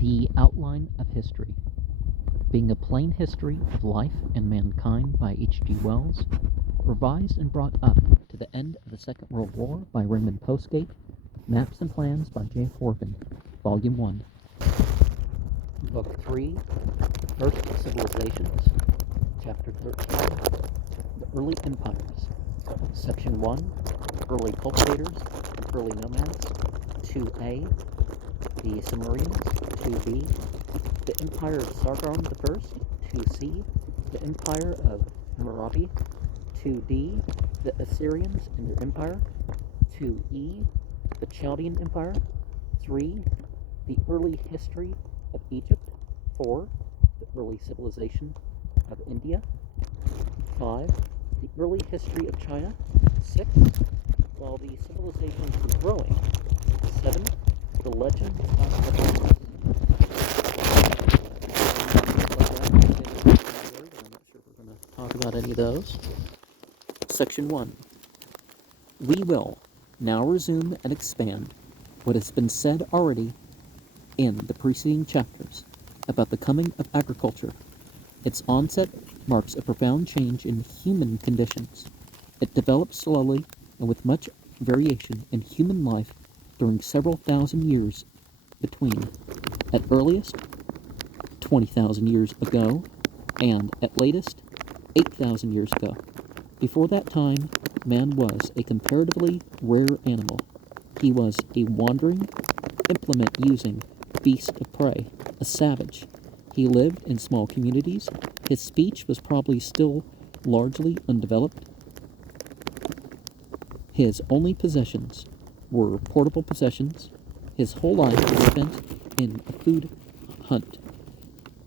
The Outline of History, being a plain history of life and mankind by H.G. Wells, revised and brought up to the end of the Second World War by Raymond Postgate, Maps and Plans by J. Horvin, Volume 1. Book 3, The First Civilizations, Chapter 13, The Early Empires, Section 1, Early Cultivators and Early Nomads, 2a, The Sumerians, 2b, The Empire of Sargon I, 2c, The Empire of Hammurabi, 2d, The Assyrians and their empire, 2e, The Chaldean Empire, 3, The Early History of Egypt, 4, The Early Civilization of India, 5, The Early History of China, 6, While the Civilizations were growing, 7, The Legend of Atlantis. I'm not sure if we're going to talk about any of those. Section 1. We will now resume and expand what has been said already in the preceding chapters about the coming of agriculture. Its onset marks a profound change in human conditions. It develops slowly and with much variation in human life during several thousand years between, at earliest, 20,000 years ago, and at latest, 8,000 years ago. Before that time, man was a comparatively rare animal. He was a wandering, implement-using beast of prey, a savage. He lived in small communities. His speech was probably still largely undeveloped. His only possessions were portable possessions. His whole life was spent in a food hunt,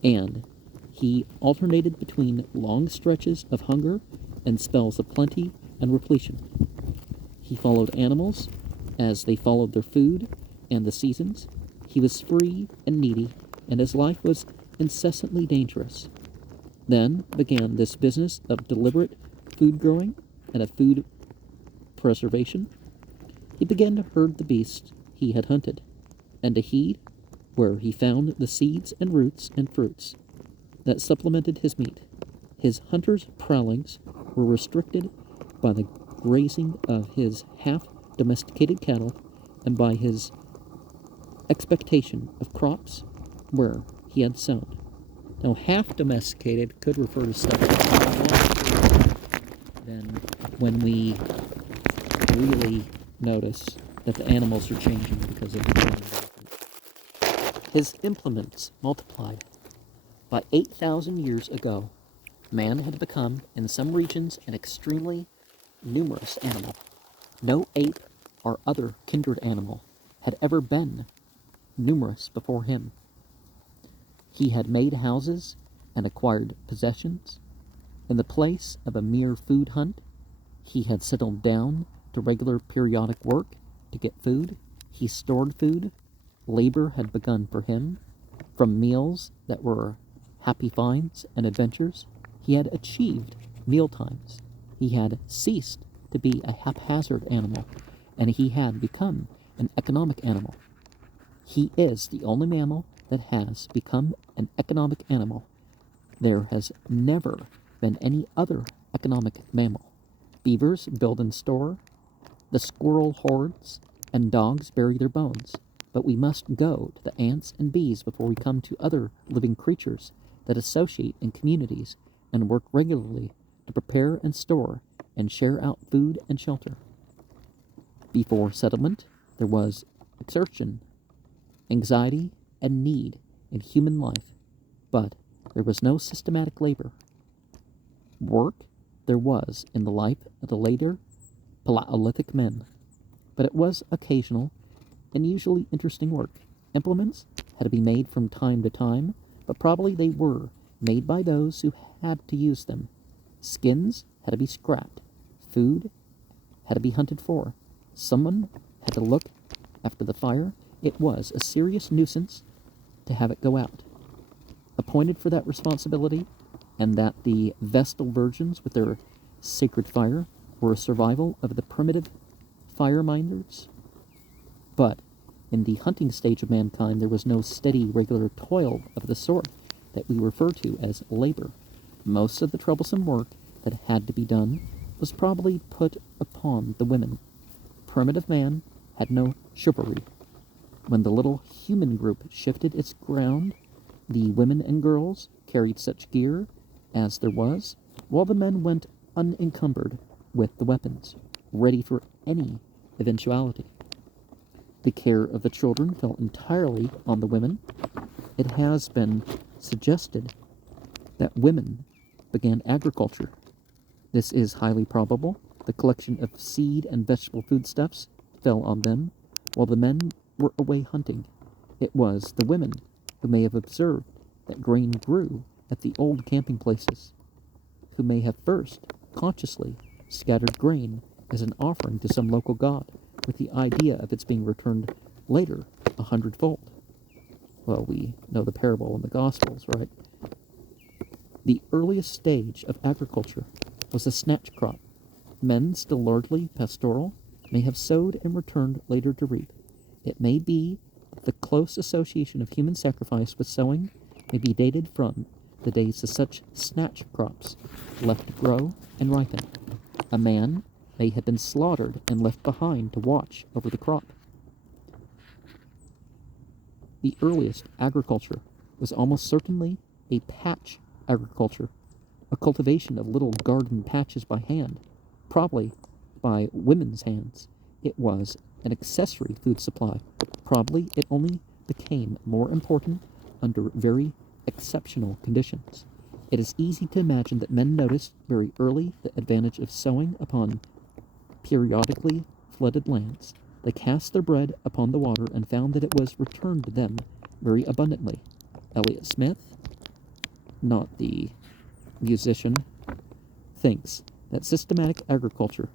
and he alternated between long stretches of hunger and spells of plenty and repletion. He followed animals as they followed their food and the seasons. He was free and needy, and his life was incessantly dangerous. Then began this business of deliberate food growing and of food preservation. He began to herd the beasts he had hunted, and to heed where he found the seeds and roots and fruits that supplemented his meat. His hunter's prowlings were restricted by the grazing of his half-domesticated cattle and by his expectation of crops where he had sown. Now, half-domesticated could refer to stuff then when we really notice that the animals are changing because of the human development. His implements multiplied. By 8,000 years ago, man had become, in some regions, an extremely numerous animal. No ape or other kindred animal had ever been numerous before him. He had made houses and acquired possessions. In the place of a mere food hunt, he had settled down to regular periodic work to get food. He stored food. Labor had begun for him. From meals that were happy finds and adventures, he had achieved mealtimes. He had ceased to be a haphazard animal, and he had become an economic animal. He is the only mammal that has become an economic animal. There has never been any other economic mammal. Beavers build and store, the squirrel hoards, and dogs bury their bones. But we must go to the ants and bees before we come to other living creatures that associate in communities and work regularly to prepare and store and share out food and shelter. Before settlement, there was exertion, anxiety, and need in human life, but there was no systematic labor. Work there was in the life of the later Paleolithic men, but it was occasional and usually interesting work. Implements had to be made from time to time, but probably they were made by those who had to use them. Skins had to be scrapped. Food had to be hunted for. Someone had to look after the fire. It was a serious nuisance to have it go out. Appointed for that responsibility, and that the Vestal virgins with their sacred fire were a survival of the primitive fire minders. But In the hunting stage of mankind, there was no steady, regular toil of the sort that we refer to as labor. Most of the troublesome work that had to be done was probably put upon the women. Primitive man had no chivalry. When the little human group shifted its ground, the women and girls carried such gear as there was, while the men went unencumbered with the weapons, ready for any eventuality. The care of the children fell entirely on the women. It has been suggested that women began agriculture. This is highly probable. The collection of seed and vegetable foodstuffs fell on them, while the men were away hunting. It was the women who may have observed that grain grew at the old camping places, who may have first consciously scattered grain as an offering to some local god, with the idea of its being returned later 100-fold. Well, we know the parable in the Gospels, right? The earliest stage of agriculture was the snatch crop. Men, still largely pastoral, may have sowed and returned later to reap. It may be that the close association of human sacrifice with sowing may be dated from the days of such snatch crops, left to grow and ripen. A man may have been slaughtered and left behind to watch over the crop. The earliest agriculture was almost certainly a patch agriculture, a cultivation of little garden patches by hand, probably by women's hands. It was an accessory food supply. Probably it only became more important under very exceptional conditions. It is easy to imagine that men noticed very early the advantage of sowing upon periodically flooded lands. They cast their bread upon the water and found that it was returned to them very abundantly. Elliott Smith, not the musician, thinks that systematic agriculture,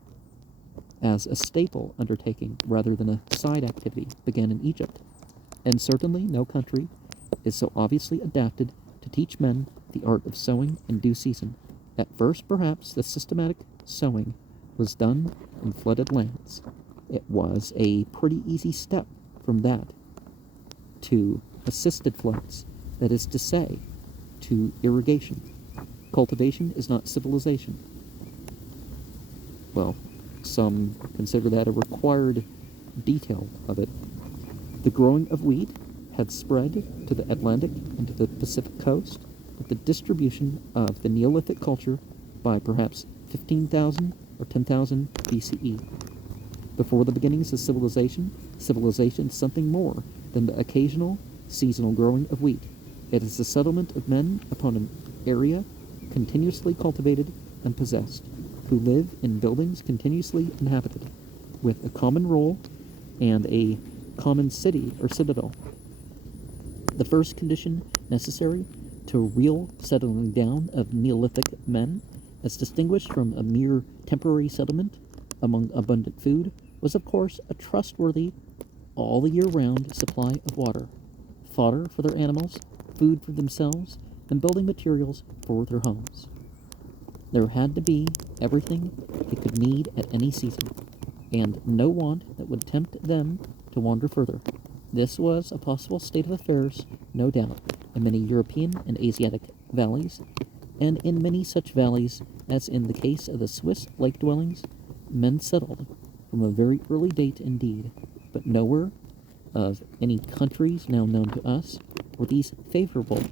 as a staple undertaking rather than a side activity, began in Egypt. And certainly no country is so obviously adapted to teach men the art of sowing in due season. At first, perhaps, the systematic sowing was done in flooded lands. It was a pretty easy step from that to assisted floods, that is to say, to irrigation. Cultivation is not civilization. Well, some consider that a required detail of it. The growing of wheat had spread to the Atlantic and to the Pacific coast, with the distribution of the Neolithic culture by perhaps 15,000 or 10,000 BCE. Before the beginnings of civilization, civilization is something more than the occasional seasonal growing of wheat. It is the settlement of men upon an area continuously cultivated and possessed, who live in buildings continuously inhabited, with a common role and a common city or citadel. The first condition necessary to real settling down of Neolithic men, as distinguished from a mere temporary settlement among abundant food, was of course a trustworthy, all the year round supply of water, fodder for their animals, food for themselves, and building materials for their homes. There had to be everything they could need at any season, and no want that would tempt them to wander further. This was a possible state of affairs, no doubt, in many European and Asiatic valleys, and in many such valleys as in the case of the Swiss lake dwellings, men settled from a very early date indeed, but nowhere of any countries now known to us were these favorable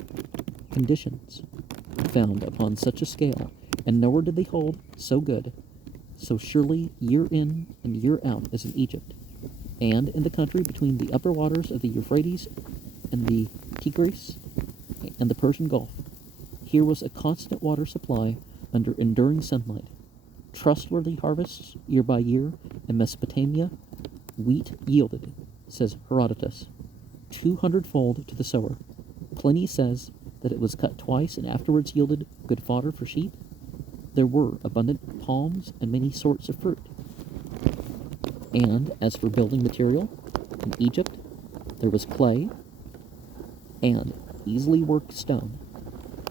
conditions found upon such a scale, and nowhere did they hold so good, so surely year in and year out as in Egypt, and in the country between the upper waters of the Euphrates and the Tigris and the Persian Gulf. Here was a constant water supply under enduring sunlight. Trustworthy harvests year by year in Mesopotamia. Wheat yielded, says Herodotus, 200-fold to the sower. Pliny says that it was cut twice and afterwards yielded good fodder for sheep. There were abundant palms and many sorts of fruit. And as for building material, in Egypt there was clay and easily worked stone,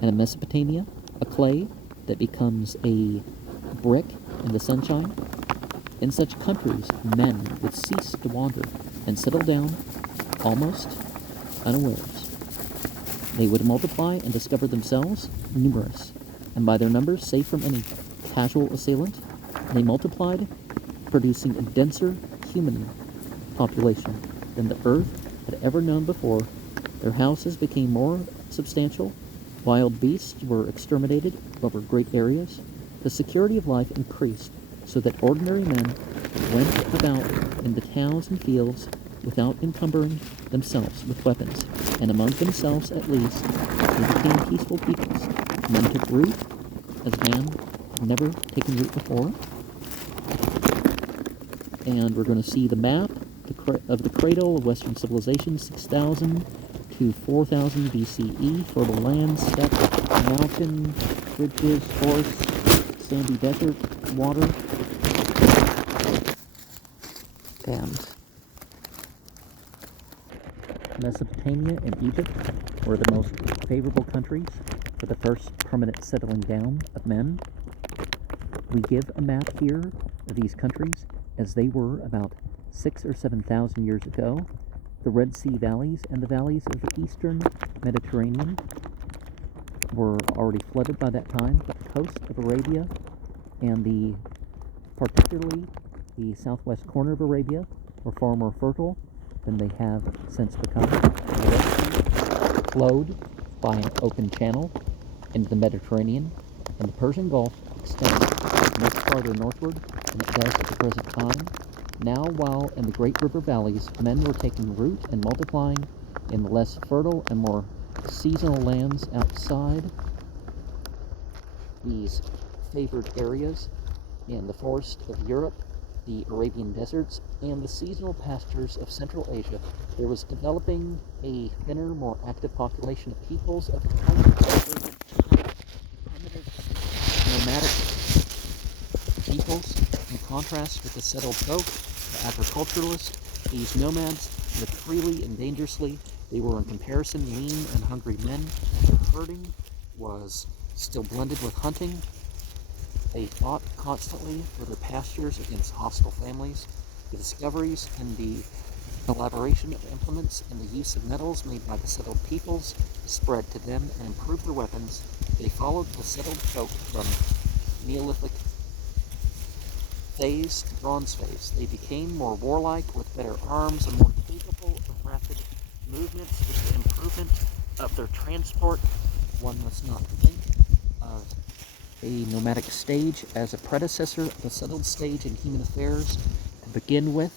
and in Mesopotamia a clay that becomes a brick in the sunshine. In such countries men would cease to wander and settle down almost unawares. They would multiply and discover themselves numerous, and by their numbers safe from any casual assailant. They multiplied, producing a denser human population than the earth had ever known before. Their houses became more substantial. Wild beasts were exterminated over great areas. The security of life increased so that ordinary men went about in the towns and fields without encumbering themselves with weapons, and among themselves at least they became peaceful peoples. Men took root as man had never taken root before. And we're going to see the map of the cradle of Western civilization, 6,000 to 4,000 BCE, fertile lands, steppe, mountain, ridges, forests, sandy desert, water, and Mesopotamia and Egypt were the most favorable countries for the first permanent settling down of men. We give a map here of these countries as they were about 6,000 or 7,000 years ago. The Red Sea valleys and the valleys of the eastern Mediterranean were already flooded by that time, but the coast of Arabia and particularly the southwest corner of Arabia were far more fertile than they have since become. The Red Sea flowed by an open channel into the Mediterranean, and the Persian Gulf extends much farther northward than it does at the present time. Now, while in the great river valleys, men were taking root and multiplying in the less fertile and more seasonal lands outside these favored areas in the forest of Europe, the Arabian deserts, and the seasonal pastures of Central Asia, there was developing a thinner, more active population of peoples of the primitive, nomadic peoples, in contrast with the settled folk, the agriculturalists. These nomads lived freely and dangerously. They were in comparison lean and hungry men. Their herding was still blended with hunting. They fought constantly for their pastures against hostile families. The discoveries and the elaboration of implements and the use of metals made by the settled peoples spread to them and improved their weapons. They followed the settled folk from Neolithic phase to Bronze phase. They became more warlike with better arms and more capable of rapid movements with the improvement of their transport. One must not think of a nomadic stage as a predecessor of a settled stage in human affairs. To begin with,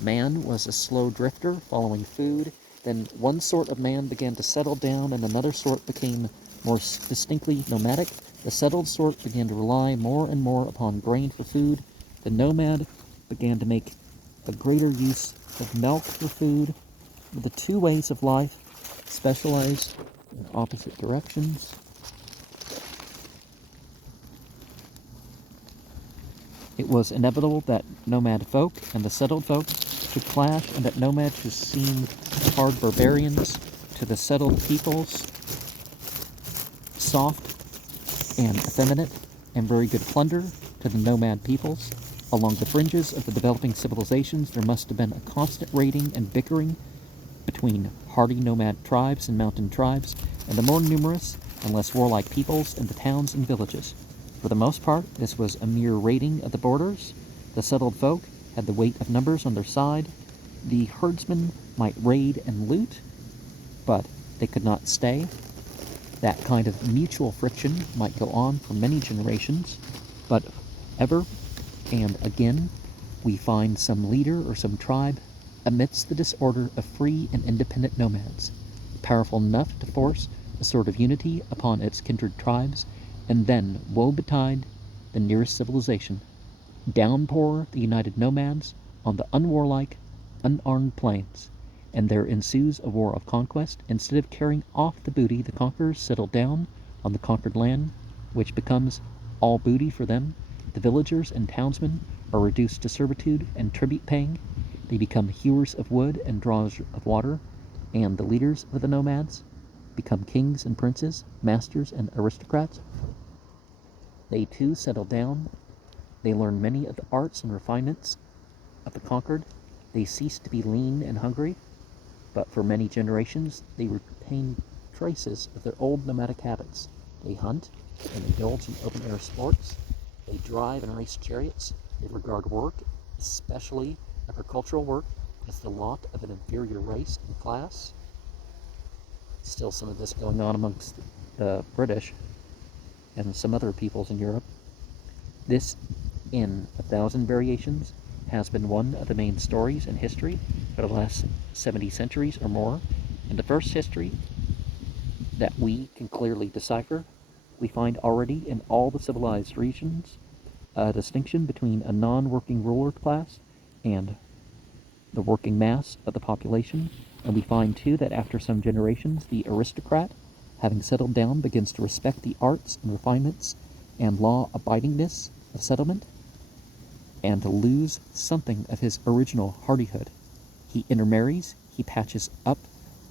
man was a slow drifter following food. Then one sort of man began to settle down and another sort became more distinctly nomadic. The settled sort began to rely more and more upon grain for food. The nomad began to make a greater use of milk for food. The two ways of life specialized in opposite directions. It was inevitable that nomad folk and the settled folk should clash, and that nomads should seem hard barbarians to the settled peoples, soft and effeminate and very good plunder to the nomad peoples. Along the fringes of the developing civilizations, there must have been a constant raiding and bickering between hardy nomad tribes and mountain tribes, and the more numerous and less warlike peoples in the towns and villages. For the most part, this was a mere raiding of the borders. The settled folk had the weight of numbers on their side. The herdsmen might raid and loot, but they could not stay. That kind of mutual friction might go on for many generations, but ever and again we find some leader or some tribe amidst the disorder of free and independent nomads, powerful enough to force a sort of unity upon its kindred tribes, and then, woe betide the nearest civilization, downpour the united nomads on the unwarlike, unarmed plains, and there ensues a war of conquest. Instead of carrying off the booty, the conquerors settle down on the conquered land, which becomes all booty for them. The villagers and townsmen are reduced to servitude and tribute paying. They become hewers of wood and drawers of water, and the leaders of the nomads become kings and princes, masters and aristocrats. They too settle down. They learn many of the arts and refinements of the conquered, They ceased to be lean and hungry, but for many generations they retain traces of their old nomadic habits. They hunt and indulge in open-air sports. They drive and race chariots. They regard work, especially agricultural work, as the lot of an inferior race and class. Still some of this going on amongst the British and some other peoples in Europe. This, in 1,000 variations, has been one of the main stories in history for the last 70 centuries or more. In the first history that we can clearly decipher, we find already in all the civilized regions a distinction between a non-working ruler class and the working mass of the population, and we find too that after some generations the aristocrat, having settled down, begins to respect the arts and refinements and law-abidingness of settlement, and to lose something of his original hardihood. He intermarries, he patches up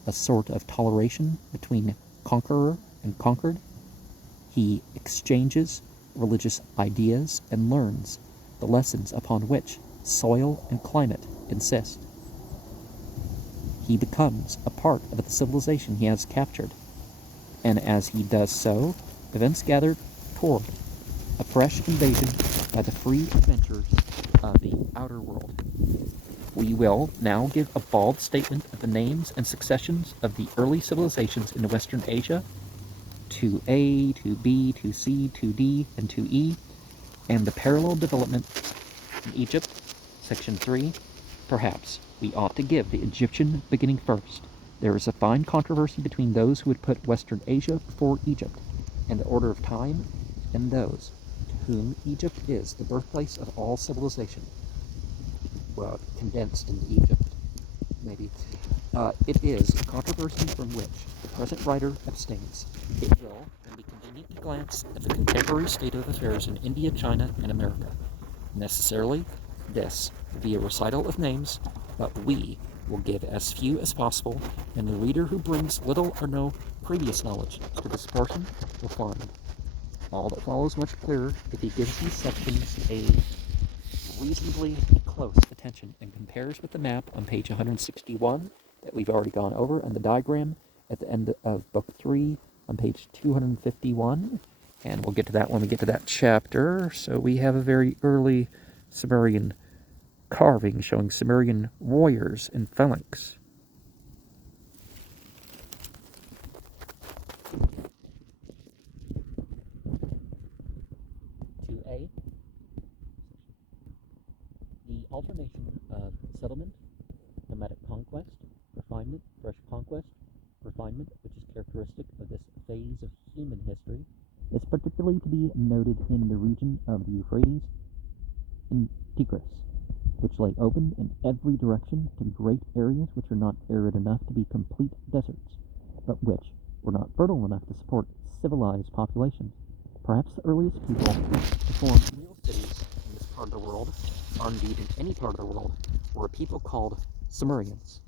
a sort of toleration between conqueror and conquered. He exchanges religious ideas and learns the lessons upon which soil and climate insist. He becomes a part of the civilization he has captured, and as he does so, events gather toward a fresh invasion by the free adventurers of the outer world. We will now give a bald statement of the names and successions of the early civilizations in Western Asia, 2A, 2B, 2C, 2D, and 2E, and the parallel development in Egypt, section 3. Perhaps we ought to give the Egyptian beginning first. There is a fine controversy between those who would put Western Asia before Egypt in the order of time, and those to whom Egypt is the birthplace of all civilization. Well, condensed into Egypt, maybe. It is a controversy from which the present writer abstains. It will, when we conveniently glance at the contemporary state of affairs in India, China, and America. Necessarily, this will be a recital of names, but we will give as few as possible, and the reader who brings little or no previous knowledge to this portion will find all that follows much clearer if he gives these sections a reasonably close attention and compares with the map on page 161 that we've already gone over, and the diagram at the end of book 3 on page 251, and we'll get to that when we get to that chapter. So we have a very early Sumerian carving showing Sumerian warriors in phalanx. The alternation of settlement, nomadic conquest, refinement, fresh conquest, refinement, which is characteristic of this phase of human history, is particularly to be noted in the region of the Euphrates and Tigris, which lay open in every direction to great areas which are not arid enough to be complete deserts, but which were not fertile enough to support civilized populations. Perhaps the earliest people to form real cities in this part of the world, or indeed in any part of the world, were a people called Sumerians.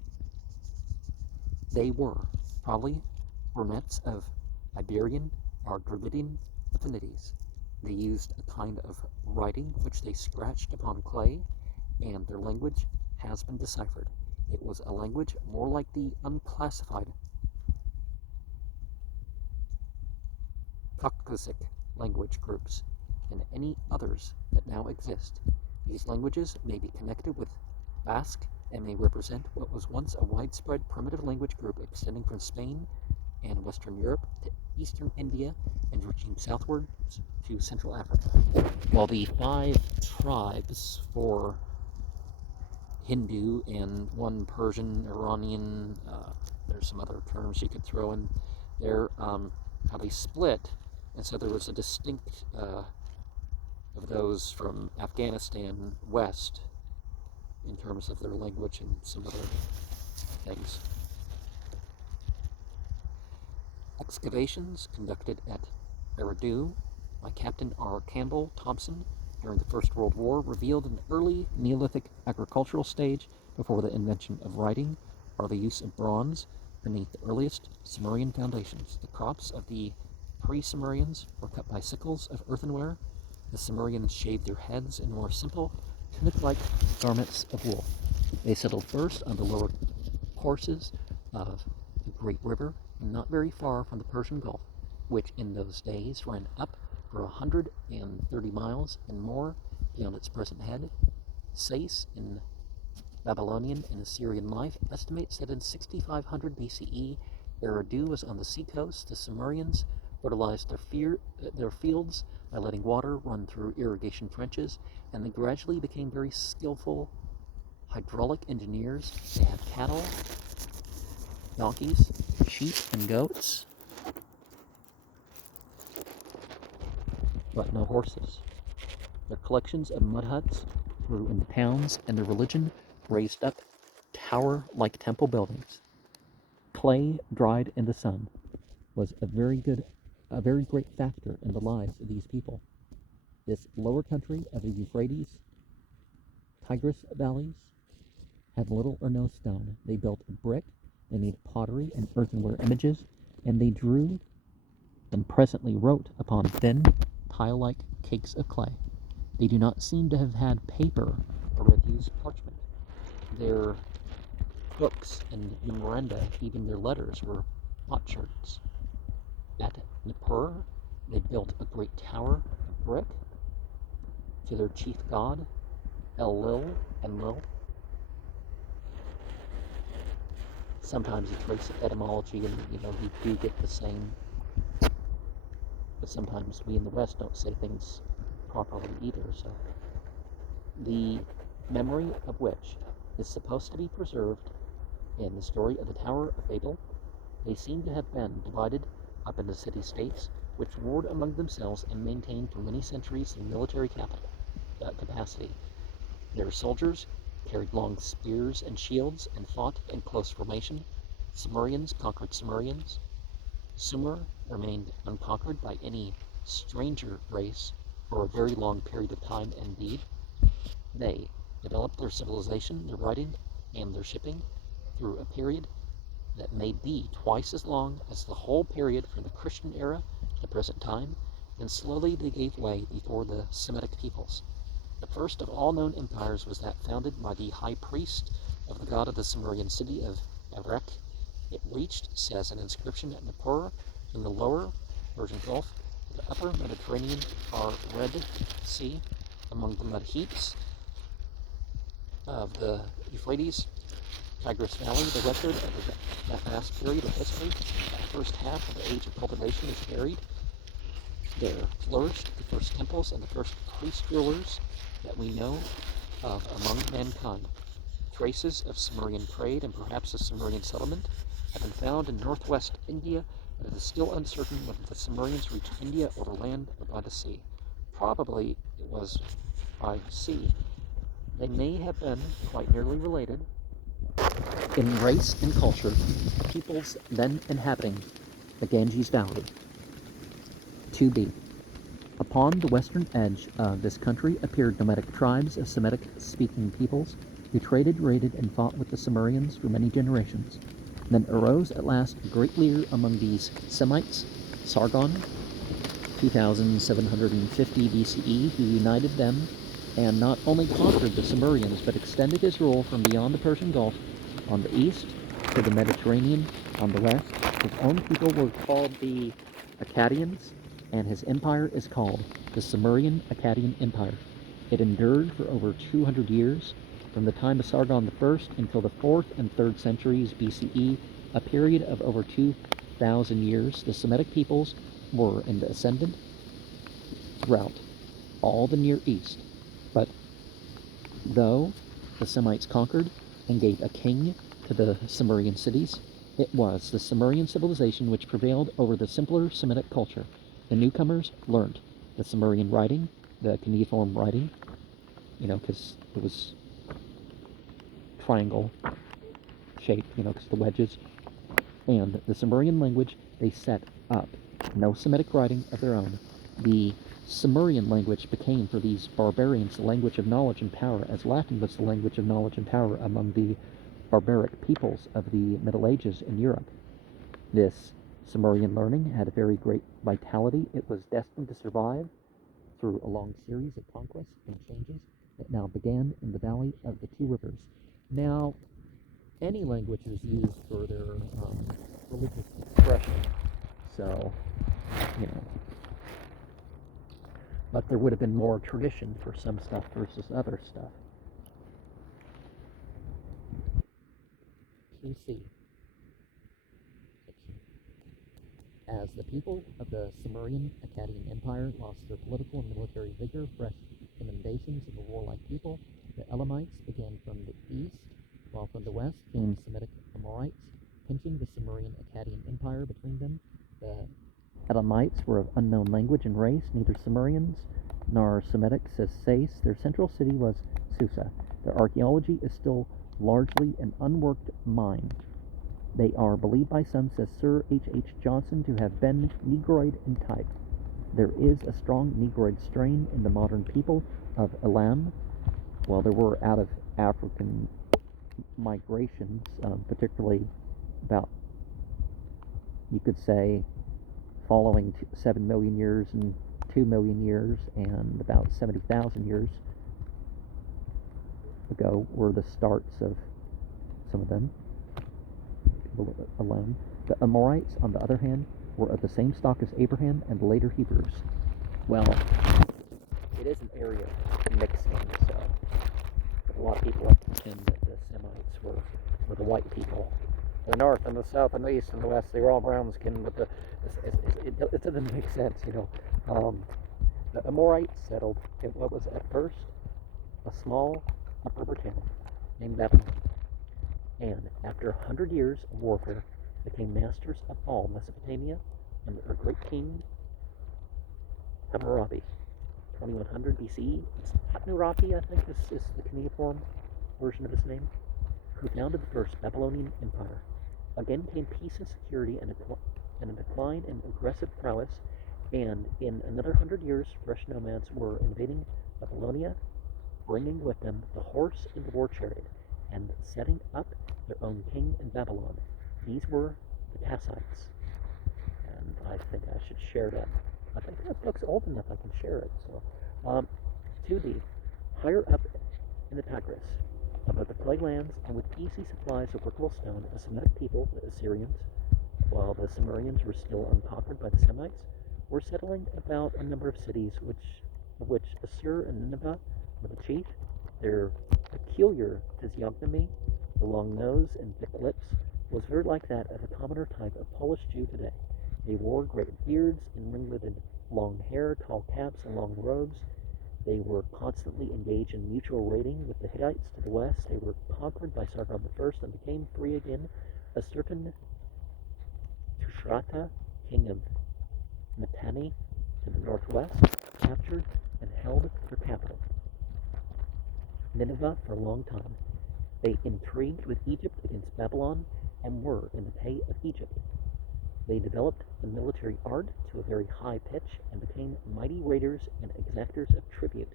They were probably remnants of Iberian or Dravidian affinities. They used a kind of writing which they scratched upon clay, and their language has been deciphered. It was a language more like the unclassified Caucasic language groups than any others that now exist. These languages may be connected with Basque and may represent what was once a widespread primitive language group extending from Spain and Western Europe to eastern India and reaching southward to Central Africa. While the 5 tribes, 4 Hindu and 1 Persian, Iranian, there's some other terms you could throw in there, how they split, and so there was a distinct of those from Afghanistan west in terms of their language and some other things. Excavations conducted at Eridu by Captain R. Campbell Thompson during the First World War revealed an early Neolithic agricultural stage before the invention of writing or the use of bronze beneath the earliest Sumerian foundations. The crops of the pre-Sumerians were cut by sickles of earthenware. The Sumerians shaved their heads in more simple, tunic-like garments of wool. They settled first on the lower courses of the Great River, not very far from the Persian Gulf, which in those days ran up for 130 miles and more beyond its present head. Sais, in Babylonian and Assyrian life, estimates that in 6500 BCE, Eridu was on the seacoast. The Sumerians fertilized their fields by letting water run through irrigation trenches, and they gradually became very skillful hydraulic engineers. They had cattle, donkeys, sheep, and goats, but no horses. Their collections of mud huts grew into towns, and their religion raised up tower-like temple buildings. Clay dried in the sun was a very great factor in the lives of these people. This lower country of the Euphrates, Tigris valleys had little or no stone. They built brick, they made pottery and earthenware images, and they drew and presently wrote upon thin, tile-like cakes of clay. They do not seem to have had paper or have used parchment. Their books and memoranda, even their letters, were potsherds. At Nippur, they built a great tower of brick to their chief god, Enlil. Sometimes you trace etymology and, you do get the same, but sometimes we in the West don't say things properly either, so. The memory of which is supposed to be preserved in the story of the Tower of Babel. They seem to have been divided up into city-states, which warred among themselves and maintained for many centuries their military capacity. Their soldiers carried long spears and shields and fought in close formation. Sumerians conquered Sumerians. Sumer remained unconquered by any stranger race for a very long period of time indeed. They developed their civilization, their writing, and their shipping through a period that may be twice as long as the whole period from the Christian era to the present time, and slowly they gave way before the Semitic peoples. The first of all known empires was that founded by the high priest of the god of the Sumerian city of Erech. It reached, says an inscription at Nippur, from the lower Persian Gulf to the upper Mediterranean or Red Sea, among the mud heaps of the Euphrates, Tigris Valley. The record of that vast period of history, the first half of the age of cultivation, is buried. There flourished the first temples and the first priest rulers that we know of among mankind. Traces of Sumerian trade and perhaps a Sumerian settlement have been found in northwest India, but it is still uncertain whether the Sumerians reached India over land or by the sea. Probably it was by sea. They may have been quite nearly related in race and culture to peoples then inhabiting the Ganges Valley. 2b. Upon the western edge of this country appeared nomadic tribes of Semitic-speaking peoples who traded, raided, and fought with the Sumerians for many generations. Then arose at last a great leader among these Semites, Sargon, 2750 BCE, who united them and not only conquered the Sumerians, but extended his rule from beyond the Persian Gulf on the east to the Mediterranean on the west. His own people were called the Akkadians, and his empire is called the Sumerian Akkadian Empire. It endured for over 200 years, from the time of Sargon I until the 4th and 3rd centuries BCE, a period of over 2,000 years. The Semitic peoples were in the ascendant throughout all the Near East. But though the Semites conquered and gave a king to the Sumerian cities, it was the Sumerian civilization which prevailed over the simpler Semitic culture. The newcomers learned the Sumerian writing, the cuneiform writing, because it was triangle shape, because the wedges, and the Sumerian language they set up. No Semitic writing of their own. The Sumerian language became for these barbarians the language of knowledge and power, as Latin was the language of knowledge and power among the barbaric peoples of the Middle Ages in Europe. This Sumerian learning had a very great vitality. It was destined to survive through a long series of conquests and changes that now began in the valley of the two rivers. Now, any language is used for their religious expression, so, you know, but there would have been more tradition for some stuff versus other stuff. PC. As the people of the Sumerian Akkadian Empire lost their political and military vigor, fresh inundations of a warlike people, the Elamites began from the east, while from the west came Semitic Amorites, pinching the Sumerian Akkadian Empire between them. The Elamites were of unknown language and race, neither Sumerians nor Semitic, says Sayce. Their central city was Susa. Their archaeology is still largely an unworked mine. They are believed by some, says Sir H.H. Johnson, to have been Negroid in type. There is a strong Negroid strain in the modern people of Elam. Well, there were out of African migrations, particularly about, you could say, following 7 million years and 2 million years and about 70,000 years ago were the starts of some of them. Alone. The Amorites, on the other hand, were of the same stock as Abraham and the later Hebrews. Well, it is an area of mixing, so a lot of people like to pretend that the Semites were the white people. The north and the south and the east and the west, they were all brown skinned, but it doesn't make sense, you know. The Amorites settled in what was at first a small upper town named Babylon, and after 100 years of warfare, became masters of all Mesopotamia under a great king, Hammurabi, 2100 BCE. Hammurabi, I think, is the cuneiform version of his name, who founded the first Babylonian empire. Again came peace and security and a decline in aggressive prowess, and in another 100 years, fresh nomads were invading Babylonia, bringing with them the horse and the war chariot, and setting up their own king in Babylon. These were the Kassites, and I think I should share that. I think that book's old enough I can share it. So, 2D, higher up in the Tigris, above the clay lands, and with easy supplies of workable stone, a Semitic people, the Assyrians, while the Sumerians were still unconquered by the Semites, were settling about a number of cities, of which Assur and Nineveh were the chief. Their peculiar physiognomy, the long nose and thick lips, was very like that of a commoner type of Polish Jew today. They wore great beards and ringleted long hair, tall caps, and long robes. They were constantly engaged in mutual raiding with the Hittites to the west. They were conquered by Sargon I and became free again. A certain Tushrata, king of Mitanni, to the northwest, captured and held their capital, Nineveh, for a long time. They intrigued with Egypt against Babylon and were in the pay of Egypt. They developed the military art to a very high pitch and became mighty raiders and exactors of tribute,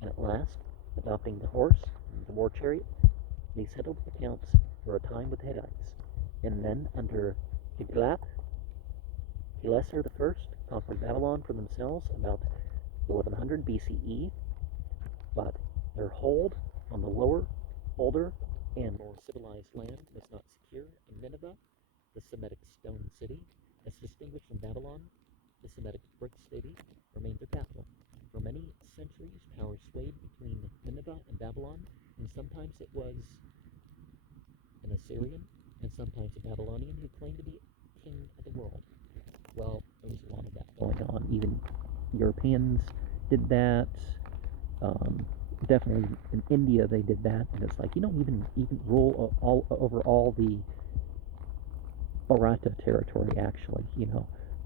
and at last, adopting the horse and the war chariot, they settled accounts for a time with the Hittites, and then under Tiglath-Pileser I conquered Babylon for themselves about 1100 BCE, but their hold on the lower, older, and more civilized land was not secure, and Nineveh, the Semitic stone city, as distinguished from Babylon, the Semitic brick city, remained their capital. For many centuries, power swayed between Nineveh and Babylon, and sometimes it was an Assyrian, and sometimes a Babylonian who claimed to be king of the world. Well, there was a lot of that going on. Even Europeans did that. Definitely in India they did that, and it's like you don't even rule all over all the Bharata territory. Actually,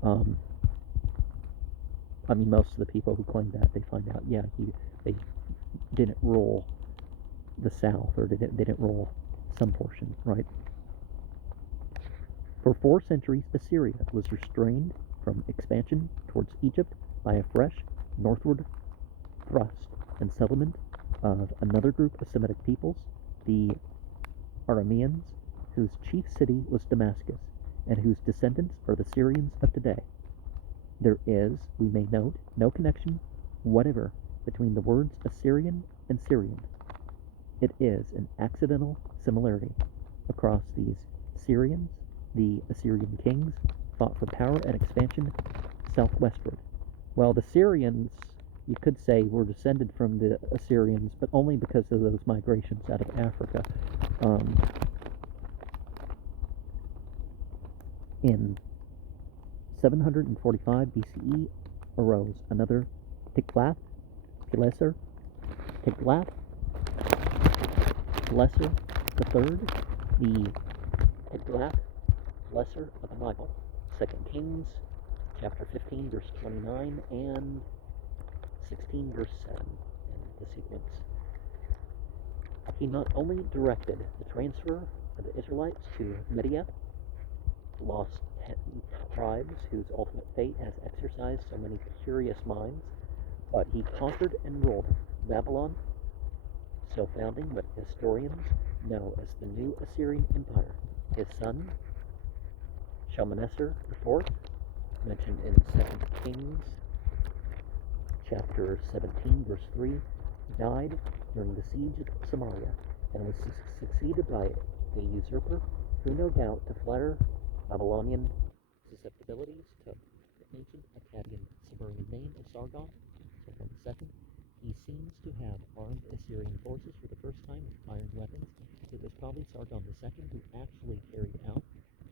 I mean, most of the people who claim that, they find out, they didn't rule the south, or they didn't rule some portion, right? For 4 centuries, Assyria was restrained from expansion towards Egypt by a fresh northward thrust and settlement of another group of Semitic peoples, the Arameans, whose chief city was Damascus, and whose descendants are the Syrians of today. There is, we may note, no connection whatever between the words Assyrian and Syrian. It is an accidental similarity across these Syrians. The Assyrian kings fought for power and expansion southwestward. Well, the Syrians, you could say, were descended from the Assyrians, but only because of those migrations out of Africa. In 745 BCE arose another Tiglath-Pileser III, the Tiglath-Pileser of the Bible. 2 Kings chapter 15 verse 29 and 16 verse 7 in the sequence. He not only directed the transfer of the Israelites to Media, lost tribes whose ultimate fate has exercised so many curious minds, but he conquered and ruled Babylon, so founding what historians know as the New Assyrian Empire. His son, Shalmaneser IV, mentioned in 2 Kings chapter 17 verse 3, died during the siege of Samaria and was succeeded by a usurper who, no doubt to flatter Babylonian susceptibilities, took the ancient Akkadian Sumerian name of Sargon II. He seems to have armed Assyrian forces for the first time with iron weapons. It was probably Sargon II who actually carried out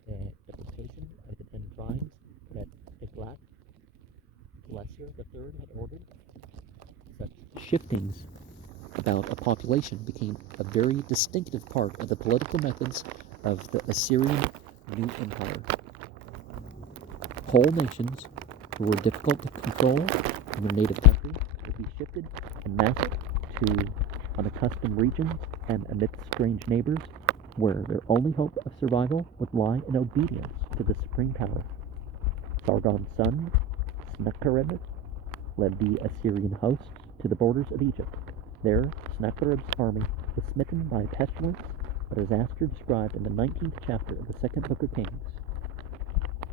the deportation of the 10 tribes that Tiglath-Pileser III had ordered. Such shiftings about a population became a very distinctive part of the political methods of the Assyrian New Empire. Whole nations who were difficult to control in their native country would be shifted en masse to unaccustomed regions and amidst strange neighbors, where their only hope of survival would lie in obedience to the supreme power. Sargon's son, Sennacherib, led the Assyrian hosts to the borders of Egypt. There, Sennacherib's army was smitten by a pestilence, a disaster described in the 19th chapter of the second book of Kings.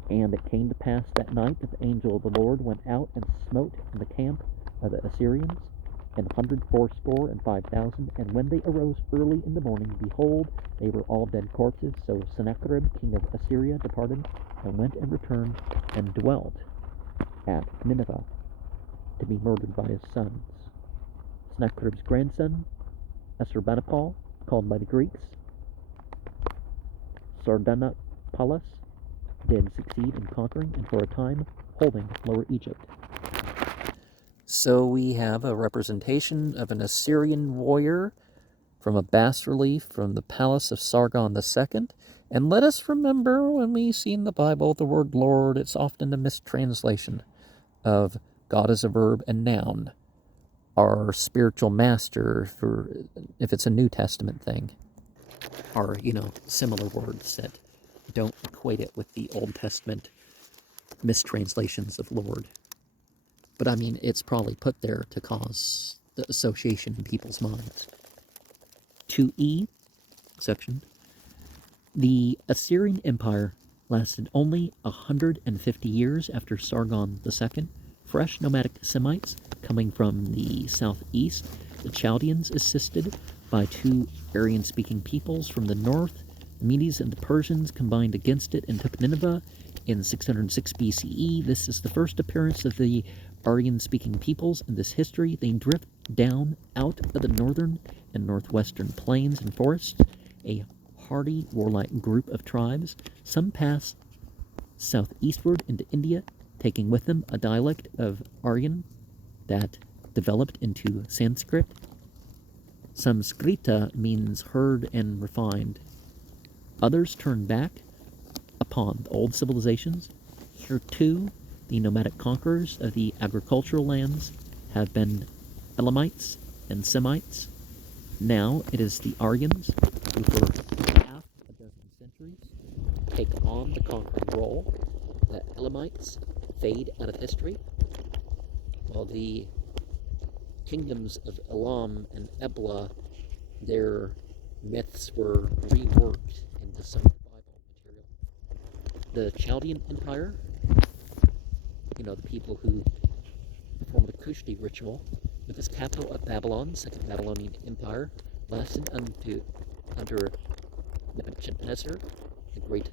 And it came to pass that night that the angel of the Lord went out and smote in the camp of the Assyrians 185,000, and when they arose early in the morning, behold, they were all dead corpses. So Sennacherib, king of Assyria, departed, and went and returned, and dwelt at Nineveh, to be murdered by his sons. Sennacherib's grandson, Assurbanipal, called by the Greeks Sardanapalus, did succeed in conquering and for a time holding Lower Egypt. So we have a representation of an Assyrian warrior from a bas-relief from the palace of Sargon II. And let us remember, when we see in the Bible the word Lord, it's often a mistranslation of God as a verb and noun. Our spiritual master, for if it's a New Testament thing, are, similar words that don't equate it with the Old Testament mistranslations of Lord. But I mean, it's probably put there to cause the association in people's minds. 2e, section. The Assyrian Empire lasted only 150 years after Sargon II. Fresh nomadic Semites coming from the southeast, the Chaldeans, assisted by 2 Aryan-speaking peoples from the north. The Medes and the Persians combined against it and took Nineveh in 606 BCE. This is the first appearance of the Aryan-speaking peoples in this history. They drift down out of the northern and northwestern plains and forests, a hardy, warlike group of tribes. Some pass southeastward into India, taking with them a dialect of Aryan that developed into Sanskrit. Samskrita means heard and refined. Others turn back upon the old civilizations. Here too, the nomadic conquerors of the agricultural lands have been Elamites and Semites. Now it is the Aryans who for half a dozen centuries take on the conquering role. The Elamites fade out of history, while the kingdoms of Elam and Ebla, their myths were reworked into some Bible material. The Chaldean Empire, the people who performed the Kushti ritual, with its capital at Babylon, Second Babylonian Empire, lasted under Nebuchadnezzar, the great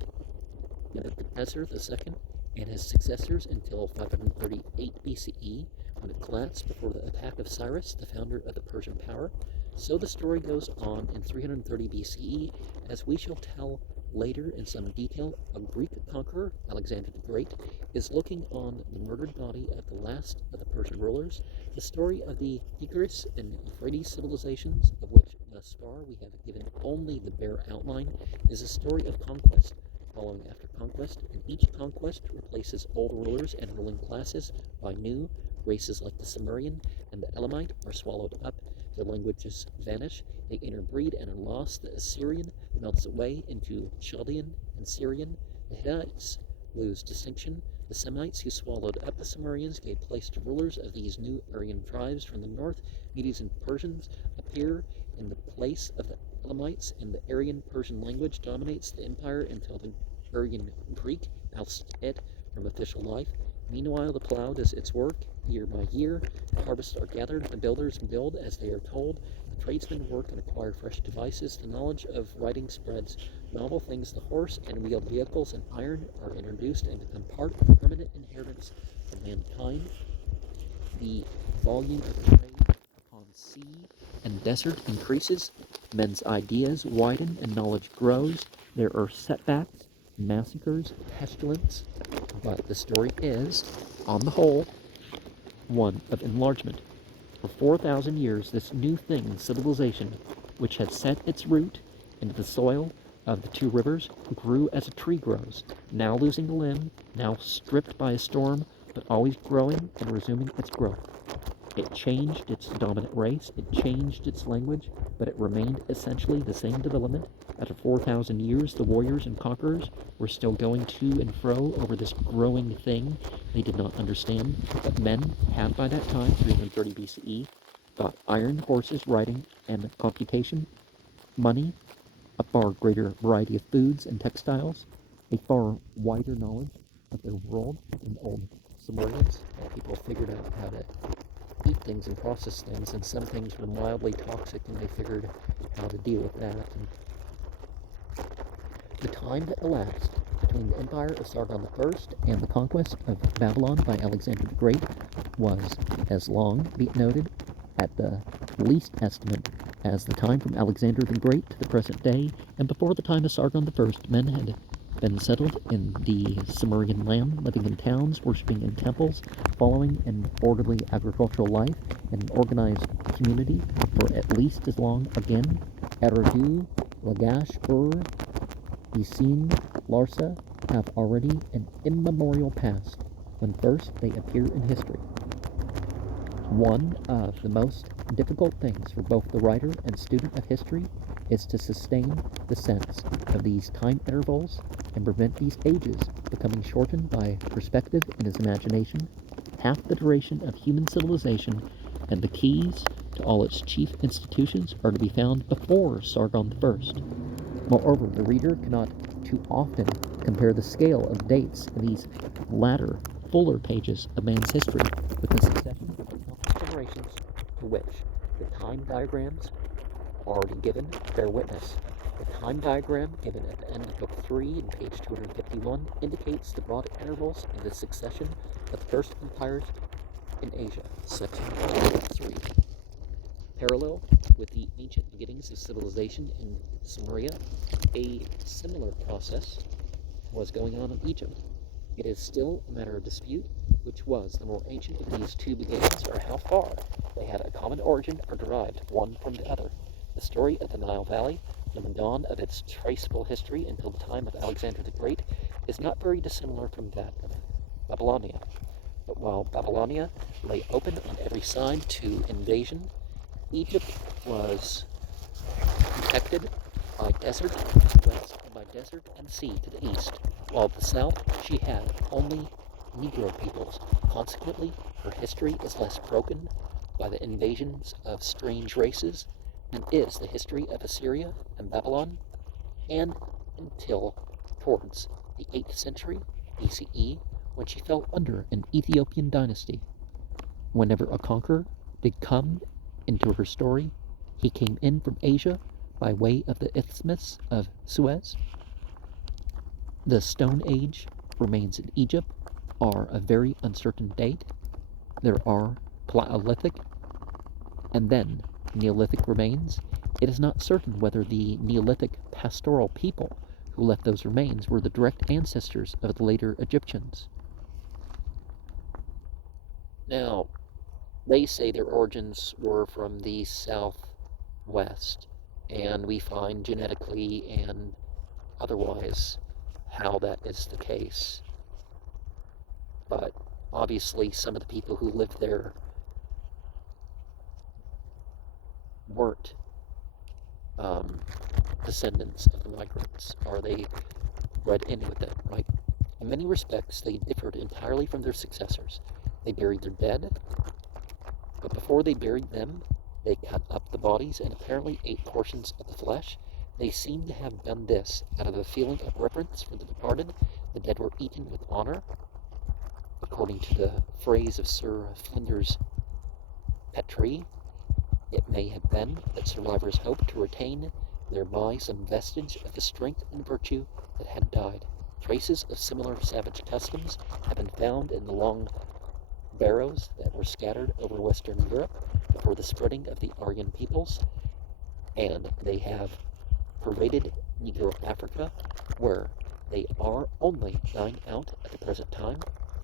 Nebuchadnezzar II, and his successors until 538 BCE, when it collapsed before the attack of Cyrus, the founder of the Persian power. So the story goes on in 330 BCE, as we shall tell later in some detail. A Greek conqueror, Alexander the Great, is looking on the murdered body of the last of the Persian rulers. The story of the Tigris and Euphrates civilizations, of which thus far we have given only the bare outline, is a story of conquest following after conquest, and each conquest replaces old rulers and ruling classes by new. Races like the Sumerian and the Elamite are swallowed up, their languages vanish, they interbreed and are lost. The Assyrian melts away into Chaldean and Syrian. The Hittites lose distinction. The Semites, who swallowed up the Sumerians, gave place to rulers of these new Aryan tribes from the north. Medes and Persians appear in the place of the Elamites, and the Aryan Persian language dominates the empire until the Aryan Greek ousts it from official life. Meanwhile, the plow does its work year by year. The harvests are gathered, the builders build as they are told, the tradesmen work and acquire fresh devices, the knowledge of writing spreads. Novel things, the horse and wheeled vehicles and iron, are introduced and become part of the permanent inheritance of mankind. The volume of trade upon sea and desert increases, men's ideas widen and knowledge grows. There are setbacks, massacres, pestilence, but the story is, on the whole, one of enlargement. For 4,000 years, this new thing, civilization, which had set its root into the soil of the two rivers, grew as a tree grows, now losing a limb, now stripped by a storm, but always growing and resuming its growth. It changed its dominant race, it changed its language, but it remained essentially the same development. After 4,000 years, the warriors and conquerors were still going to and fro over this growing thing they did not understand, but men had by that time, 330 BCE, got iron, horses, writing, and computation, money, a far greater variety of foods and textiles, a far wider knowledge of their world than the old Sumerians. People figured out how to eat things and process things, and some things were mildly toxic, and they figured how to deal with that. And the time that elapsed between the empire of Sargon I and the conquest of Babylon by Alexander the Great was as long, be it noted, at the least estimate, as the time from Alexander the Great to the present day, and before the time of Sargon I, men had been settled in the Sumerian land, living in towns, worshipping in temples, following an orderly agricultural life, and an organized community for at least as long again. Eridu, Lagash, Ur, Isin, Larsa have already an immemorial past, when first they appear in history. One of the most difficult things for both the writer and student of history is to sustain the sense of these time intervals and prevent these ages becoming shortened by perspective in his imagination. Half the duration of human civilization and the keys to all its chief institutions are to be found before Sargon I. Moreover, the reader cannot too often compare the scale of dates in these latter, fuller pages of man's history with the succession of countless generations to which the time diagrams already given bear witness. The time diagram given at the end of Book 3 in page 251 indicates the broad intervals in the succession of the first empires in Asia, section 3. Parallel with the ancient beginnings of civilization in Sumeria, a similar process was going on in Egypt. It is still a matter of dispute which was the more ancient of these two beginnings, or how far they had a common origin or derived one from the other. The story of the Nile Valley, from the dawn of its traceable history until the time of Alexander the Great, is not very dissimilar from that of Babylonia. But while Babylonia lay open on every side to invasion, Egypt was protected by desert to the west and by desert and sea to the east, while at the south she had only Negro peoples. Consequently, her history is less broken by the invasions of strange races than is the history of Assyria and Babylon, and until towards the 8th century BCE, when she fell under an Ethiopian dynasty. Whenever a conqueror did come into her story, he came in from Asia by way of the Isthmus of Suez. The Stone Age remains in Egypt are a very uncertain date. There are Paleolithic and then Neolithic remains. It is not certain whether the Neolithic pastoral people who left those remains were the direct ancestors of the later Egyptians. Now, they say their origins were from the southwest, and we find genetically and otherwise how that is the case. But obviously, some of the people who lived there weren't descendants of the migrants, or they bred in with them, right? In many respects, they differed entirely from their successors. They buried their dead, but before they buried them, they cut up the bodies and apparently ate portions of the flesh. They seem to have done this out of a feeling of reverence for the departed. The dead were eaten with honor, according to the phrase of Sir Flinders Petrie. It may have been that survivors hoped to retain thereby some vestige of the strength and virtue that had died. Traces of similar savage customs have been found in the long barrows that were scattered over Western Europe before the spreading of the Aryan peoples, and they have pervaded Negro Africa, where they are only dying out at the present time.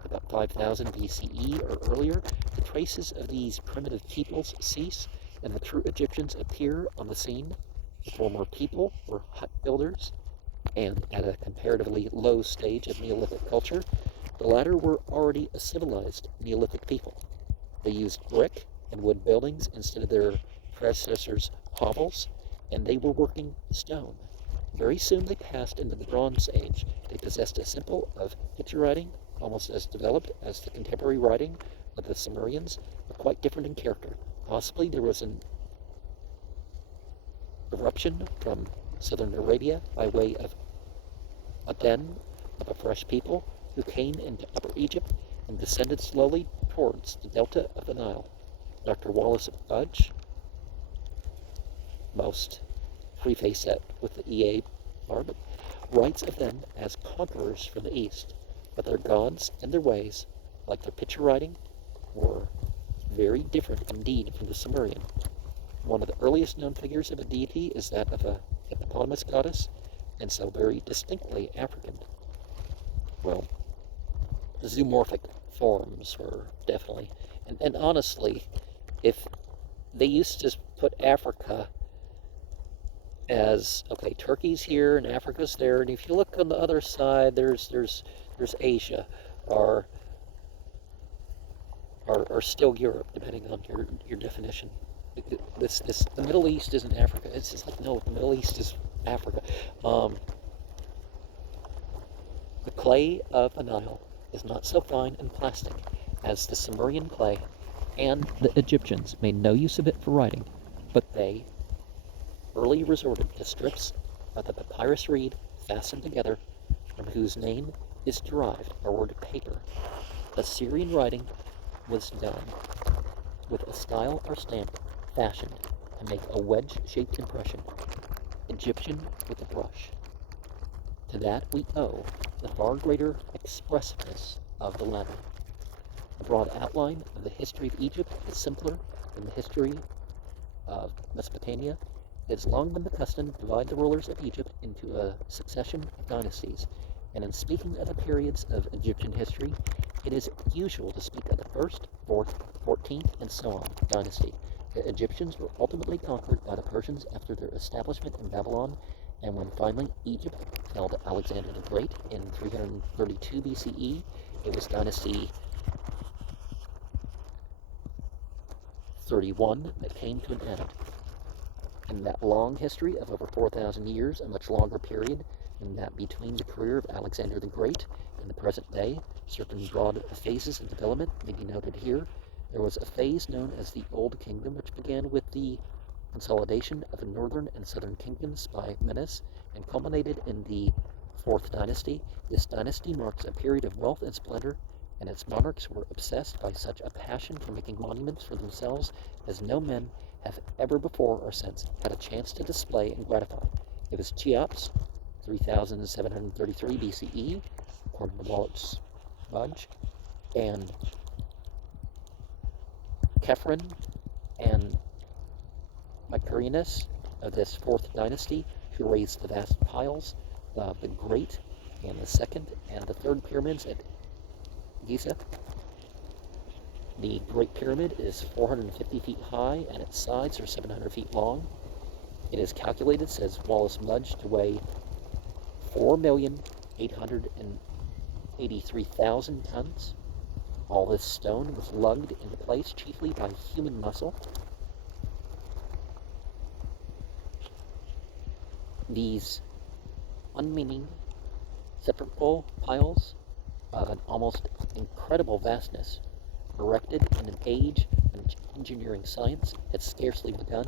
About 5000 BCE or earlier, the traces of these primitive peoples cease, and the true Egyptians appear on the scene. The former people were hut builders, and at a comparatively low stage of Neolithic culture. The latter were already a civilized Neolithic people. They used brick and wood buildings instead of their predecessors' hovels, and they were working stone. Very soon they passed into the Bronze Age. They possessed a simple of picture writing, almost as developed as the contemporary writing of the Sumerians, but quite different in character. Possibly there was an eruption from southern Arabia by way of a den of a fresh people who came into Upper Egypt and descended slowly towards the delta of the Nile. Dr. Wallace Budge, most preface it with the EA Barb, writes of them as conquerors from the east, but their gods and their ways, like their picture writing, were very different indeed from the Sumerian. One of the earliest known figures of a deity is that of a hippopotamus goddess, and so very distinctly African. Well, zoomorphic forms were definitely, and honestly, if they used to put Africa as, okay, Turkey's here and Africa's there, and if you look on the other side, there's Asia, or still Europe, depending on your definition. The Middle East isn't Africa. It's just like, no, the Middle East is Africa. The clay of the Nile is not so fine and plastic as the Sumerian clay, and the Egyptians made no use of it for writing, but they early resorted to strips of the papyrus reed fastened together, from whose name is derived our word paper. Assyrian writing was done with a style or stamp fashioned to make a wedge-shaped impression, Egyptian with a brush. To that we owe the far greater expressiveness of the latter. The broad outline of the history of Egypt is simpler than the history of Mesopotamia. It has long been the custom to divide the rulers of Egypt into a succession of dynasties, and in speaking of the periods of Egyptian history, it is usual to speak of the 1st, 4th, 14th, and so on dynasty. The Egyptians were ultimately conquered by the Persians after their establishment in Babylon, and when finally Egypt fell to Alexander the Great in 332 BCE, it was dynasty 31 that came to an end. In that long history of over 4,000 years, a much longer period than that between the career of Alexander the Great and the present day, certain broad phases of development may be noted here. There was a phase known as the Old Kingdom, which began with the consolidation of the northern and southern kingdoms by Menes and culminated in the 4th dynasty. This dynasty marks a period of wealth and splendor, and its monarchs were obsessed by such a passion for making monuments for themselves as no men have ever before or since had a chance to display and gratify. It was Cheops, 3733 BCE, according to Wallis Budge, and Khephren and Mykerinus of this 4th dynasty who raised the vast piles of the Great and the 2nd and the 3rd pyramids at Giza. The Great Pyramid is 450 feet high and its sides are 700 feet long. It is calculated, says Wallis Budge, to weigh 4,883,000 tons. All this stone was lugged into place chiefly by human muscle. These unmeaning sepulchral piles of an almost incredible vastness, erected in an age when engineering science had scarcely begun,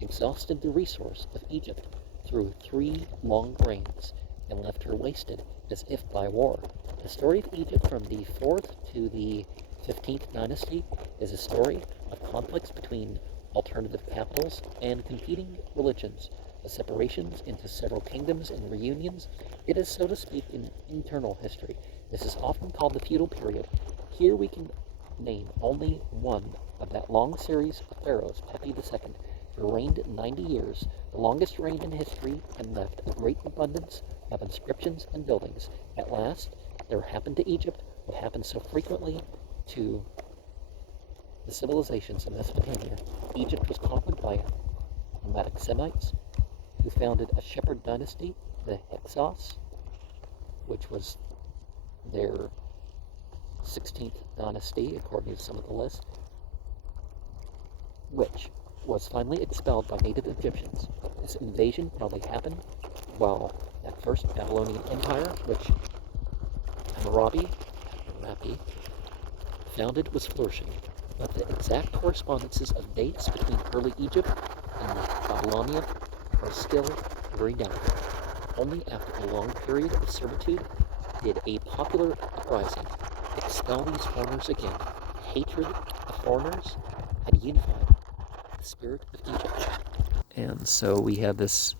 exhausted the resource of Egypt through 3 long reigns and left her wasted as if by war. The story of Egypt from the 4th to the 15th dynasty is a story of conflicts between alternative capitals and competing religions, of separations into several kingdoms and reunions. It is, so to speak, an internal history. This is often called the feudal period. Here we can name only one of that long series of pharaohs, Pepi II, who reigned 90 years, the longest reign in history, and left a great abundance of inscriptions and buildings. At last, there happened to Egypt what happened so frequently to the civilizations of Mesopotamia. Egypt was conquered by nomadic Semites, who founded a shepherd dynasty, the Hyksos, which was their 16th dynasty, according to some of the lists, which was finally expelled by native Egyptians. This invasion probably happened while that first Babylonian Empire, which Hammurabi founded, was flourishing. But the exact correspondences of dates between early Egypt and Babylonia are still very doubtful. Only after a long period of servitude did a popular uprising expel these foreigners again. Hatred of foreigners had unified the spirit of Egypt. And so we have this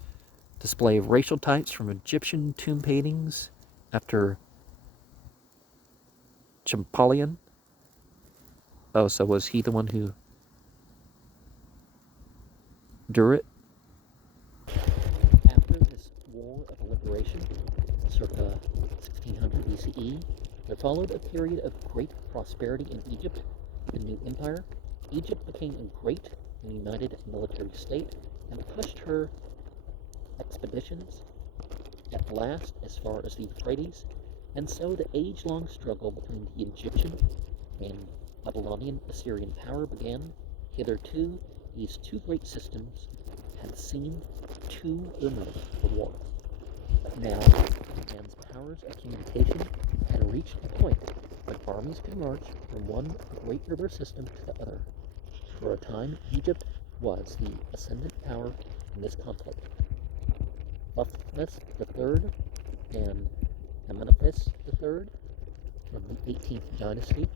display of racial types from Egyptian tomb paintings after Champollion. Oh, so was he the one who drew it? After this war of liberation, circa 1600 BCE, there followed a period of great prosperity in Egypt, the new empire. Egypt became a great and united military state and pushed her expeditions at last as far as the Euphrates, and so the age-long struggle between the Egyptian and Babylonian Assyrian power began. Hitherto, these two great systems had seemed too remote for war. But now, man's powers of communication had reached a point when armies could march from one great river system to the other. For a time, Egypt was the ascendant power in this conflict. Thutmose III and Amenophis III from the 18th dynasty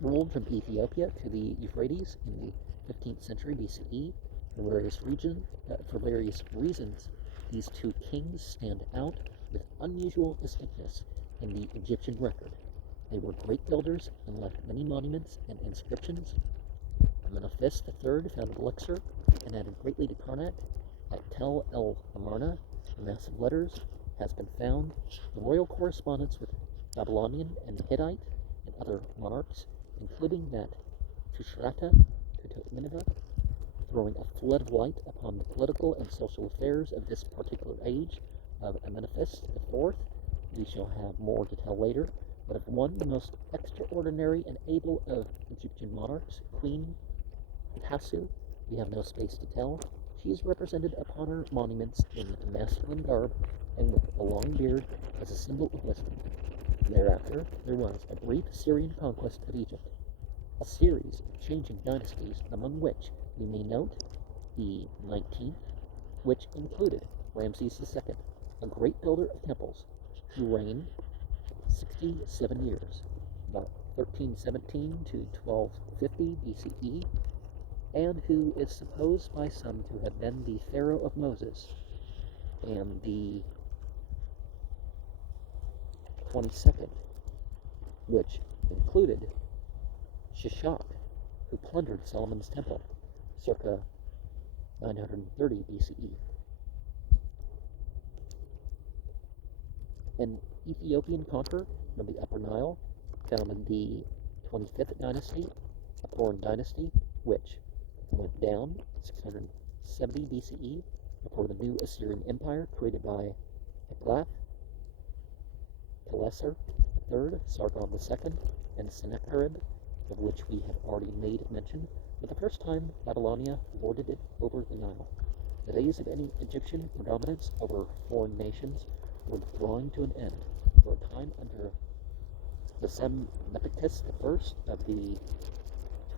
ruled from Ethiopia to the Euphrates in the 15th century BCE. For various reasons, these two kings stand out with unusual distinctness in the Egyptian record. They were great builders and left many monuments and inscriptions. Amenophis III founded Luxor and added greatly to Karnak. At Tel El Amarna, a mass of letters has been found. The royal correspondence with Babylonian and Hittite and other monarchs, including that Tushratta Nineveh, throwing a flood of light upon the political and social affairs of this particular age of Amenophis IV. We shall have more to tell later, but of one the most extraordinary and able of Egyptian monarchs, Queen Hasu, we have no space to tell. She is represented upon her monuments in masculine garb and with a long beard as a symbol of wisdom. Thereafter, there was a brief Assyrian conquest of Egypt, a series of changing dynasties, among which we may note the 19th, which included Ramses II, a great builder of temples, who reigned 67 years, about 1317 to 1250 BCE. and who is supposed by some to have been the Pharaoh of Moses, and the 22nd, which included Shishak, who plundered Solomon's temple, circa 930 BCE. An Ethiopian conqueror from the Upper Nile founded the 25th dynasty, a foreign dynasty, which went down 670 BCE before the new Assyrian Empire created by Tiglath-Pileser III, Sargon II, and Sennacherib, of which we have already made mention. For the first time, Babylonia lorded it over the Nile. The days of any Egyptian predominance over foreign nations were drawing to an end. For a time under the Psammetichus I of the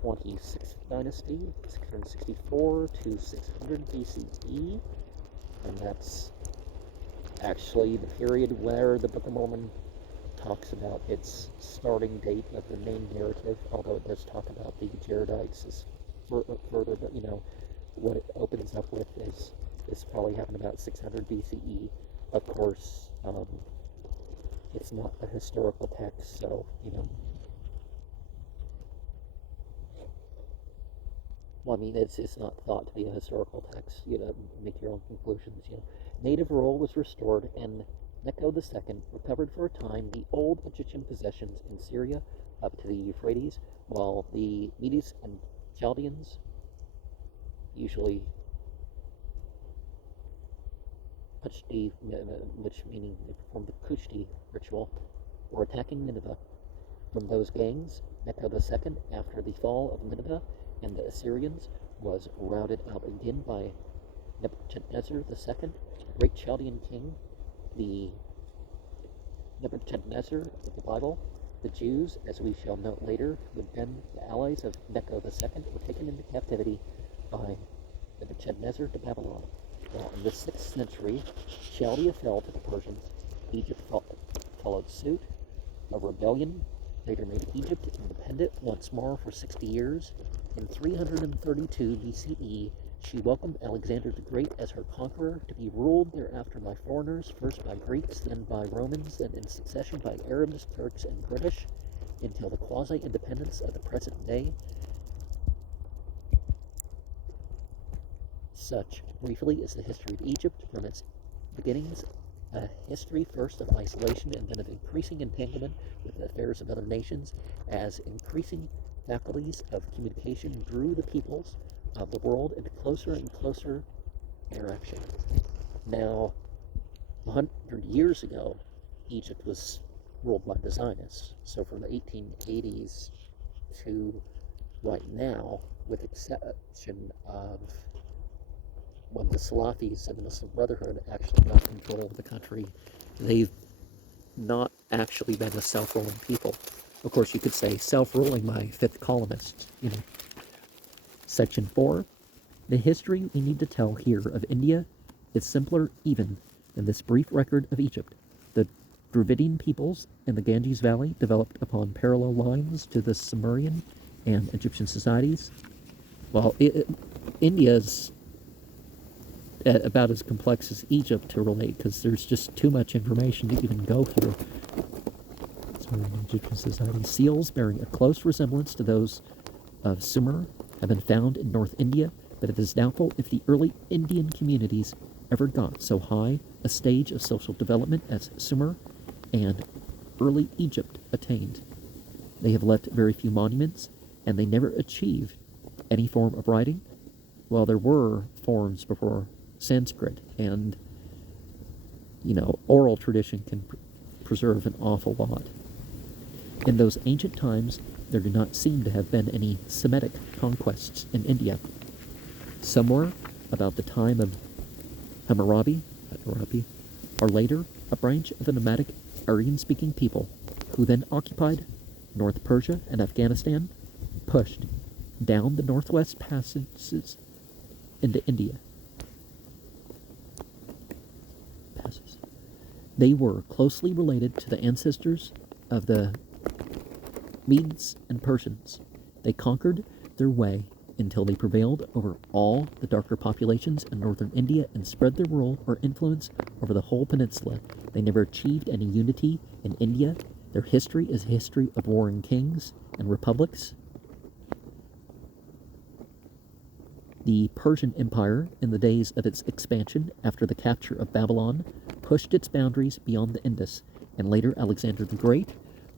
26th dynasty, 664 to 600 BCE, and that's actually the period where the Book of Mormon talks about its starting date of the main narrative, although it does talk about the Jaredites as further, but what it opens up with is probably happened about 600 BCE. Of course, it's not a historical text, so, well, I mean, it's not thought to be a historical text, make your own conclusions, Native rule was restored, and Necho II recovered for a time the old Egyptian possessions in Syria up to the Euphrates, while the Medes and Chaldeans, usually Kushti, which meaning they performed the Kushti ritual, were attacking Nineveh. From those gangs, Necho II, after the fall of Nineveh and the Assyrians, was routed out again by Nebuchadnezzar II, great Chaldean king. The Nebuchadnezzar of the Bible. The Jews, as we shall note later, who had been the allies of Necho II, were taken into captivity by Nebuchadnezzar to Babylon. Now, in the 6th century, Chaldea fell to the Persians. Egypt followed suit. A rebellion later made Egypt independent once more for 60 years. In 332 BCE, she welcomed Alexander the Great as her conqueror, to be ruled thereafter by foreigners, first by Greeks, then by Romans, then in succession by Arabs, Turks, and British, until the quasi-independence of the present day. Such, briefly, is the history of Egypt from its beginnings, a history first of isolation and then of increasing entanglement with the affairs of other nations, as increasing faculties of communication drew the peoples of the world into closer and closer interaction. Now, 100 years ago, Egypt was ruled by the Zionists. So from the 1880s to right now, with exception of when the Salafis and the Muslim Brotherhood actually got control of the country, they've not actually been a self-ruling people. Of course, you could say self-ruling by fifth columnists, Section 4. The history we need to tell here of India is simpler even than this brief record of Egypt. The Dravidian peoples in the Ganges Valley developed upon parallel lines to the Sumerian and Egyptian societies, while India's about as complex as Egypt to relate, because there's just too much information to even go through. Sumerian Egyptian society. Seals bearing a close resemblance to those of Sumer have been found in North India, but it is doubtful if the early Indian communities ever got so high a stage of social development as Sumer and early Egypt attained. They have left very few monuments, and they never achieved any form of writing, while there were forms before Sanskrit, and, oral tradition can preserve an awful lot. In those ancient times, there do not seem to have been any Semitic conquests in India. Somewhere about the time of Hammurabi, or later, a branch of the nomadic Aryan-speaking people, who then occupied North Persia and Afghanistan, pushed down the northwest passes into India. They were closely related to the ancestors of the Medes and Persians. They conquered their way until they prevailed over all the darker populations in northern India and spread their rule or influence over the whole peninsula. They never achieved any unity in India. Their history is a history of warring kings and republics. The Persian Empire, in the days of its expansion after the capture of Babylon, pushed its boundaries beyond the Indus, and later Alexander the Great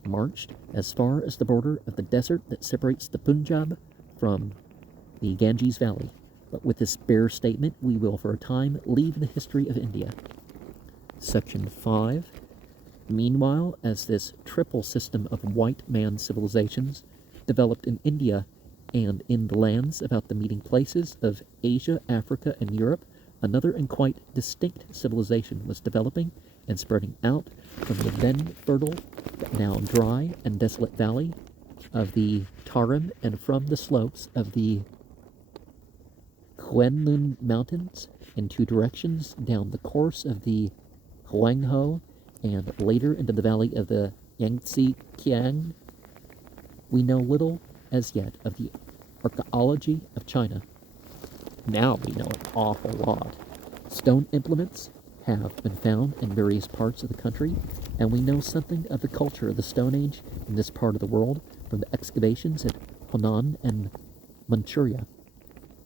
marched as far as the border of the desert that separates the Punjab from the Ganges Valley. But with this bare statement, we will for a time leave the history of India. Section 5. Meanwhile, as this triple system of white man civilizations developed in India and in the lands about the meeting places of Asia, Africa, and Europe, another and quite distinct civilization was developing and spreading out from the then fertile, but now dry and desolate valley of the Tarim and from the slopes of the Kuen Mountains in two directions down the course of the Huanghe and later into the valley of the Yangtze Kiang. We know little as yet of the archaeology of China. Now we know an awful lot. Stone implements have been found in various parts of the country, and we know something of the culture of the Stone Age in this part of the world from the excavations at Hunan and Manchuria.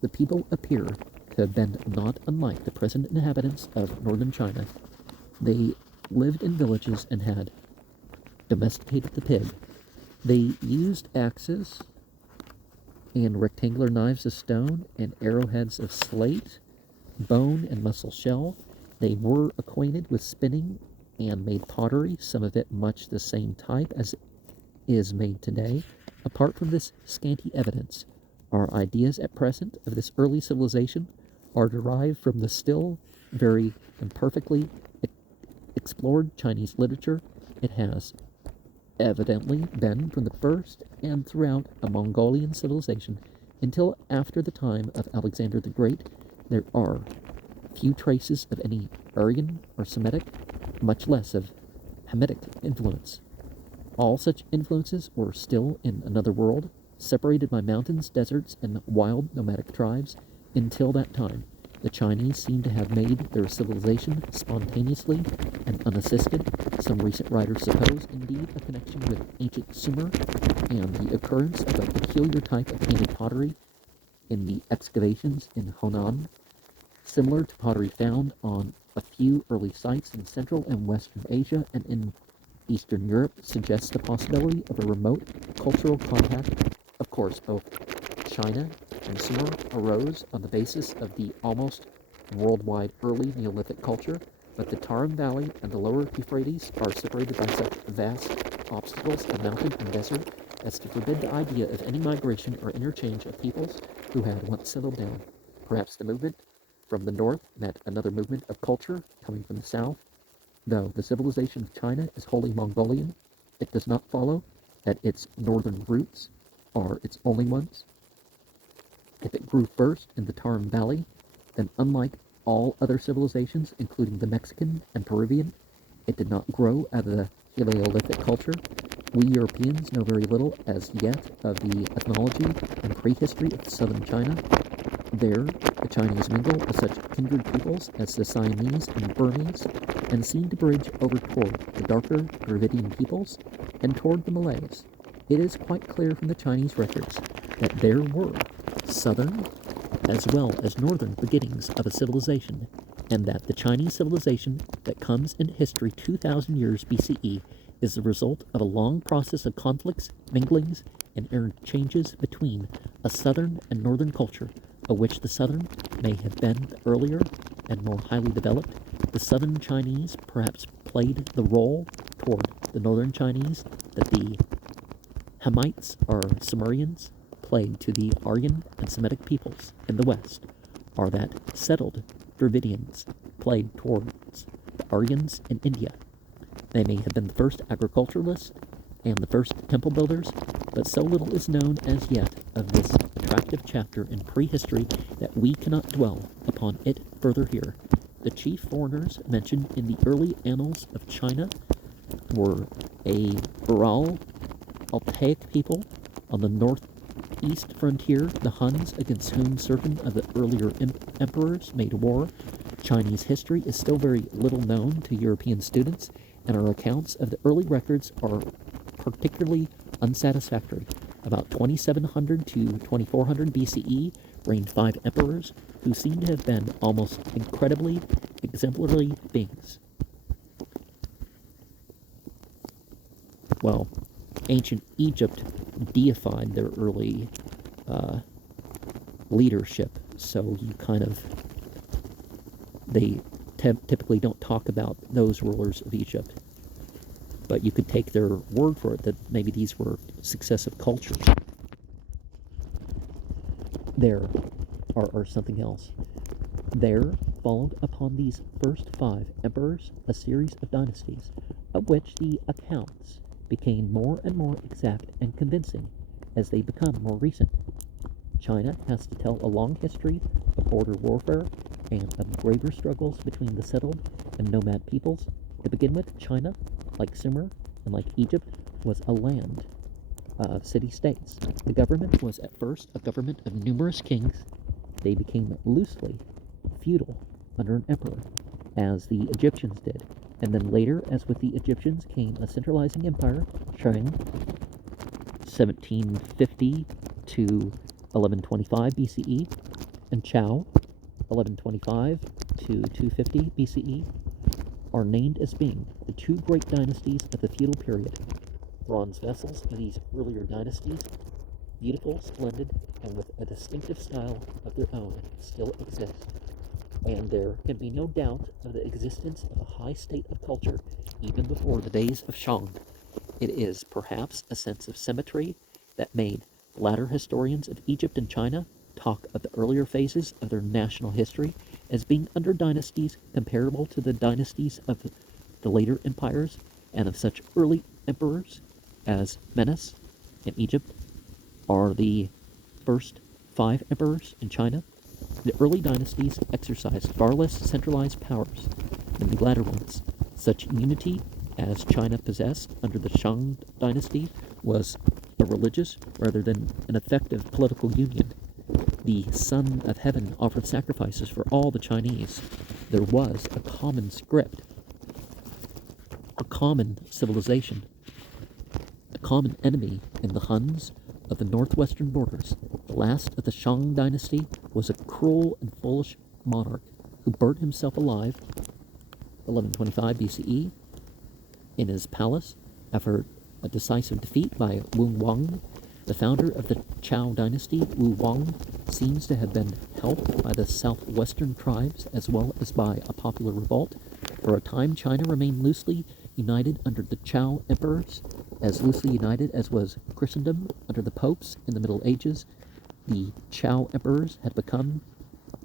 The people appear to have been not unlike the present inhabitants of northern China. They lived in villages and had domesticated the pig. They used axes and rectangular knives of stone and arrowheads of slate, bone, and mussel shell. They were acquainted with spinning and made pottery, some of it much the same type as is made today. Apart from this scanty evidence, our ideas at present of this early civilization are derived from the still very imperfectly explored Chinese literature. It has evidently been from the first and throughout a Mongolian civilization until after the time of Alexander the Great. There are few traces of any Aryan or Semitic, much less of Hamitic influence. All such influences were still in another world, separated by mountains, deserts, and wild nomadic tribes. Until that time, the Chinese seem to have made their civilization spontaneously and unassisted. Some recent writers suppose, indeed, a connection with ancient Sumer and the occurrence of a peculiar type of painted pottery in the excavations in Hunan, similar to pottery found on a few early sites in Central and Western Asia and in Eastern Europe, suggests the possibility of a remote cultural contact. Of course, both China and Sumer arose on the basis of the almost worldwide early Neolithic culture, but the Tarim Valley and the lower Euphrates are separated by such vast obstacles of mountain and desert as to forbid the idea of any migration or interchange of peoples who had once settled down. Perhaps the movement from the north met another movement of culture coming from the south. Though the civilization of China is wholly Mongolian, it does not follow that its northern roots are its only ones. If it grew first in the Tarim Valley, then unlike all other civilizations, including the Mexican and Peruvian, it did not grow out of the Paleolithic culture. We Europeans know very little as yet of the ethnology and prehistory of southern China. There, the Chinese mingle with such kindred peoples as the Siamese and Burmese, and seem to bridge over toward the darker Dravidian peoples and toward the Malays. It is quite clear from the Chinese records that there were southern as well as northern beginnings of a civilization, and that the Chinese civilization that comes in history 2,000 years BCE is the result of a long process of conflicts, minglings, and interchanges between a southern and northern culture, of which the southern may have been the earlier and more highly developed. The southern Chinese perhaps played the role toward the northern Chinese that the Hamites or Sumerians played to the Aryan and Semitic peoples in the West, or that settled Dravidians played towards the Aryans in India. They may have been the first agriculturalists and the first temple builders, but so little is known as yet of this attractive chapter in prehistory that we cannot dwell upon it further here. The chief foreigners mentioned in the early annals of China were a Ural Altaic people on the north east frontier, the Huns, against whom certain of the earlier emperors made war. Chinese history is still very little known to European students, and our accounts of the early records are particularly unsatisfactory. About 2700 to 2400 BCE reigned 5 emperors who seem to have been almost incredibly exemplary beings. Well, ancient Egypt deified their early leadership, so they typically don't talk about those rulers of Egypt. But you could take their word for it that maybe these were successive cultures. There, or something else. There followed upon these first 5 emperors a series of dynasties, of which the accounts became more and more exact and convincing as they become more recent. China has to tell a long history of border warfare and of graver struggles between the settled and nomad peoples. To begin with, China, like Sumer and like Egypt, was a land of city-states. The government was at first a government of numerous kings. They became loosely feudal under an emperor, as the Egyptians did. And then later, as with the Egyptians, came a centralizing empire, Shang, 1750 to 1125 BCE, and Chao, 1125 to 250 BCE, are named as being the 2 great dynasties of the feudal period. Bronze vessels of these earlier dynasties, beautiful, splendid, and with a distinctive style of their own, still exist. And there can be no doubt of the existence of a high state of culture even before the days of Shang. It is perhaps a sense of symmetry that made latter historians of Egypt and China talk of the earlier phases of their national history as being under dynasties comparable to the dynasties of the later empires, and of such early emperors as Menes in Egypt are the first 5 emperors in China. The early dynasties exercised far less centralized powers than the latter ones. Such unity as China possessed under the Shang dynasty was a religious rather than an effective political union. The Son of Heaven offered sacrifices for all the Chinese. There was a common script, a common civilization, a common enemy in the Huns of the northwestern borders. The last of the Shang dynasty was a cruel and foolish monarch who burnt himself alive 1125 BCE in his palace after a decisive defeat by Wu Wang. The founder of the Chao dynasty, Wu Wang, seems to have been helped by the southwestern tribes as well as by a popular revolt. For a time, China remained loosely united under the Chao emperors, as loosely united as was Christendom under the popes in the Middle Ages. The Chao emperors had become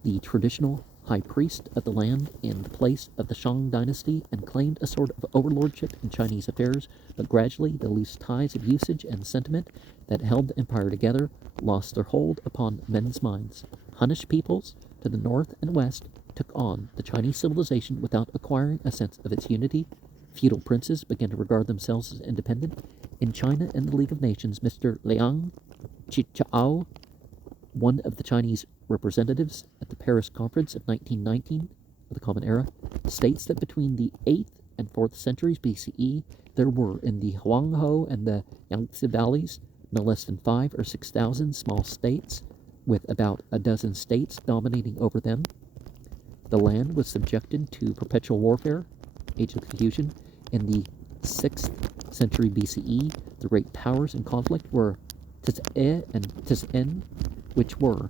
the traditional high priest of the land in the place of the Shang dynasty and claimed a sort of overlordship in Chinese affairs, but gradually the loose ties of usage and sentiment that held the empire together lost their hold upon men's minds. Hunnish peoples to the north and west took on the Chinese civilization without acquiring a sense of its unity. Feudal princes began to regard themselves as independent. In China and the League of Nations, Mr. Liang Qichao, one of the Chinese representatives at the Paris Conference of 1919 of the Common Era, states that between the 8th and 4th centuries BCE, there were in the Huanghe and the Yangtze valleys no less than 5 or 6,000 small states, with about a dozen states dominating over them. The land was subjected to perpetual warfare, Age of Confucian. In the 6th century BCE, the great powers in conflict were Tse and Tsen, which were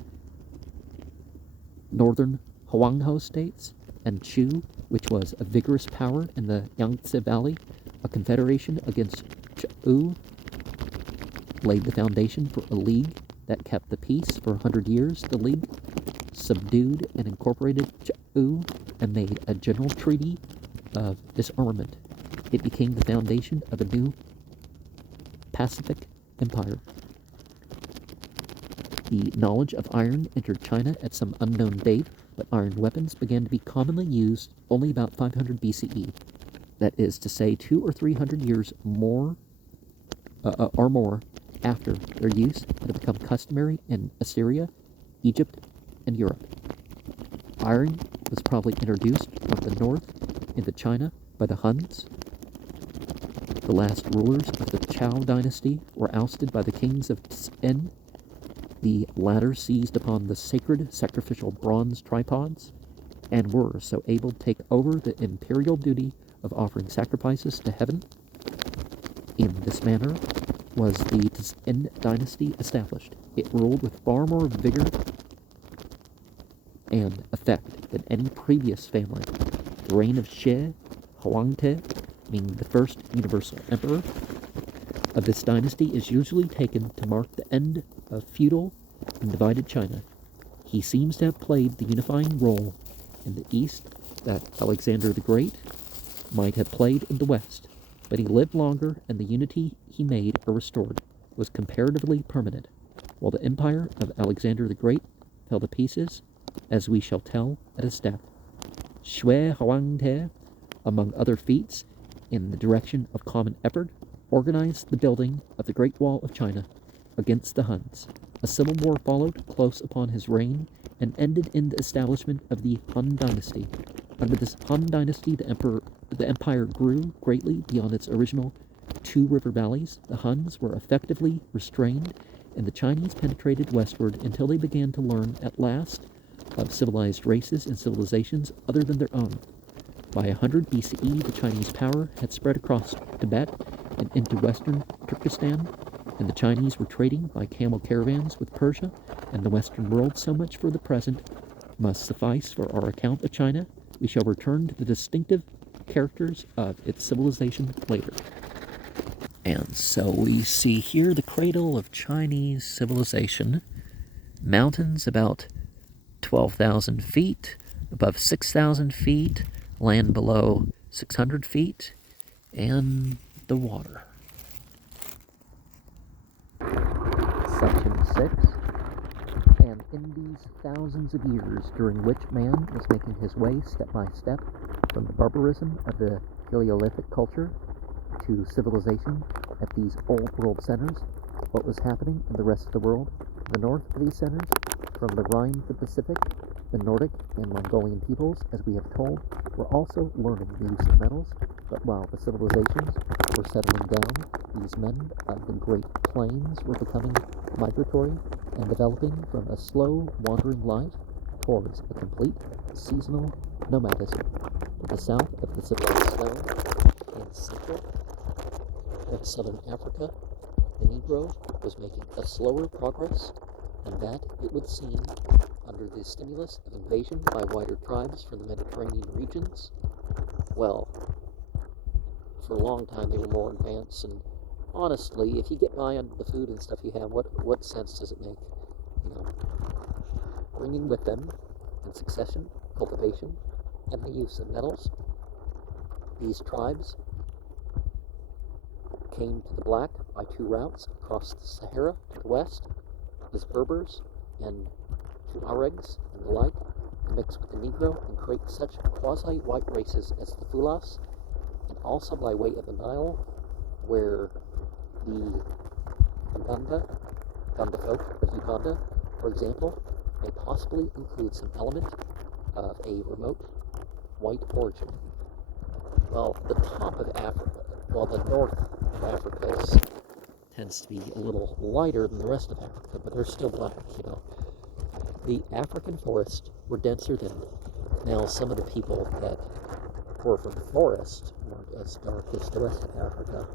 northern Huanghe states, and Chu, which was a vigorous power in the Yangtze Valley. A confederation against Chu laid the foundation for a league that kept the peace for 100 years. The league subdued and incorporated Chu and made a general treaty of disarmament. It became the foundation of a new Pacific empire. The knowledge of iron entered China at some unknown date, but iron weapons began to be commonly used only about 500 BCE. That is to say, 200 or 300 years more, or more after their use had become customary in Assyria, Egypt, and Europe. Iron was probably introduced from the north into China by the Huns. The last rulers of the Zhou dynasty were ousted by the kings of Tsin. The latter seized upon the sacred sacrificial bronze tripods and were so able to take over the imperial duty of offering sacrifices to heaven. In this manner was the Tsin dynasty established. It ruled with far more vigor and effect than any previous family. The reign of Shi Huangdi, being the first universal emperor of this dynasty, is usually taken to mark the end of feudal and divided China. He seems to have played the unifying role in the East that Alexander the Great might have played in the West, but he lived longer and the unity he made or restored was comparatively permanent, while the empire of Alexander the Great fell to pieces, as we shall tell at his death. Shui Huangdi, among other feats in the direction of common effort, organized the building of the Great Wall of China against the Huns. A civil war followed close upon his reign and ended in the establishment of the Han dynasty. Under this Han dynasty, the empire grew greatly beyond its original two river valleys. The Huns were effectively restrained, and the Chinese penetrated westward until they began to learn at last of civilized races and civilizations other than their own. By 100 BCE, the Chinese power had spread across Tibet and into western Turkestan, and the Chinese were trading by camel caravans with Persia and the Western world. So much for the present must suffice for our account of China. We shall return to the distinctive characters of its civilization later. And so we see here the cradle of Chinese civilization. Mountains about 12,000 feet, above 6,000 feet, land below 600 feet, and the water. Section 6. And in these thousands of years during which man was making his way step by step from the barbarism of the Paleolithic culture to civilization at these old world centers, what was happening in the rest of the world? The north of these centers, from the Rhine to the Pacific, the Nordic and Mongolian peoples, as we have told, were also learning the use of metals, but while the civilizations were settling down, these men of the Great Plains were becoming migratory and developing from a slow, wandering life towards a complete seasonal nomadism. To the south of the civilized zone and central of southern Africa, the Negro was making a slower progress, and that, it would seem, under the stimulus of invasion by wider tribes from the Mediterranean regions. Well, for a long time they were more advanced, and honestly, if you get by on the food and stuff you have, what sense does it make? You know, bringing with them, in succession, cultivation, and the use of metals, these tribes came to the black by two routes across the Sahara to the west, as Berbers and Tuaregs and the like, to mix with the Negro and create such quasi-white races as the Fulas, and also by way of the Nile, where the Uganda folk of Uganda, for example, may possibly include some element of a remote white origin. Well, the top of Africa, while the north of Africa tends to be a little lighter than the rest of Africa, but they're still black, you know. The African forests were denser then. Now, some of the people that were from the forest weren't as dark as the rest of Africa,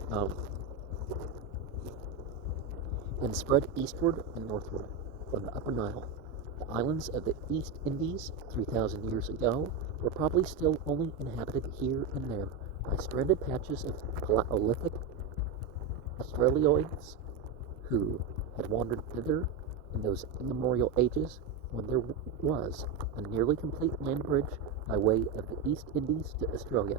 and spread eastward and northward from the upper Nile. The islands of the East Indies 3,000 years ago were probably still only inhabited here and there by stranded patches of Paleolithic Australoids who had wandered thither in those immemorial ages when there was a nearly complete land bridge by way of the East Indies to Australia.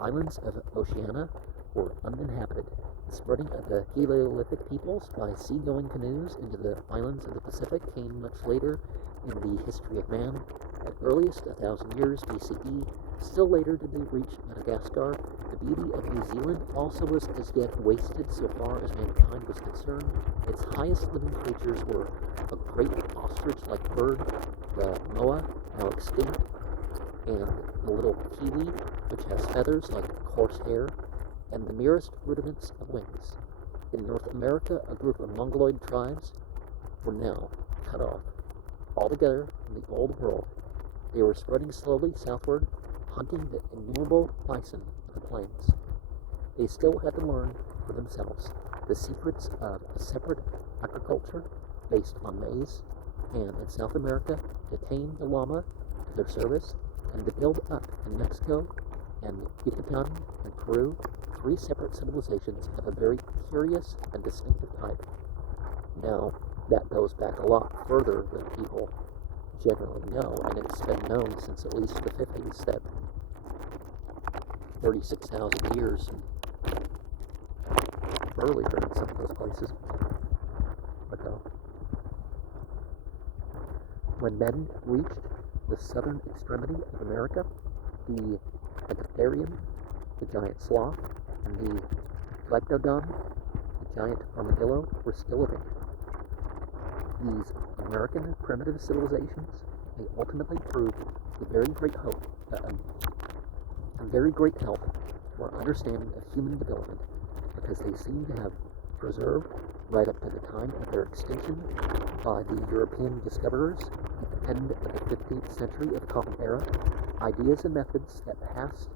Islands of Oceania were uninhabited. The spreading of the Paleolithic peoples by sea-going canoes into the islands of the Pacific came much later in the history of man. At earliest 1,000 years BCE, Still later did they reach Madagascar. The beauty of New Zealand also was as yet wasted so far as mankind was concerned. Its highest living creatures were a great ostrich-like bird, the moa, now extinct, and the little kiwi, which has feathers like coarse hair, and the merest rudiments of wings. In North America, a group of Mongoloid tribes were now cut off altogether from the old world. They were spreading slowly southward, hunting the innumerable bison of the plains. They still had to learn for themselves the secrets of a separate agriculture based on maize, and in South America to tame the llama to their service, and to build up in Mexico and Yucatan and Peru 3 separate civilizations of a very curious and distinctive type. Now, that goes back a lot further than people generally know, and it's been known since at least the 50s that 36,000 years and earlier in some of those places ago. When men reached the southern extremity of America, the Megatherium, the giant sloth, and the Glyptodon, the giant armadillo, were still living. These American primitive civilizations may ultimately prove a very great hope, a very great help to our understanding of human development, because they seem to have preserved, right up to the time of their extinction by the European discoverers at the end of the 15th century of the Common Era, ideas and methods that passed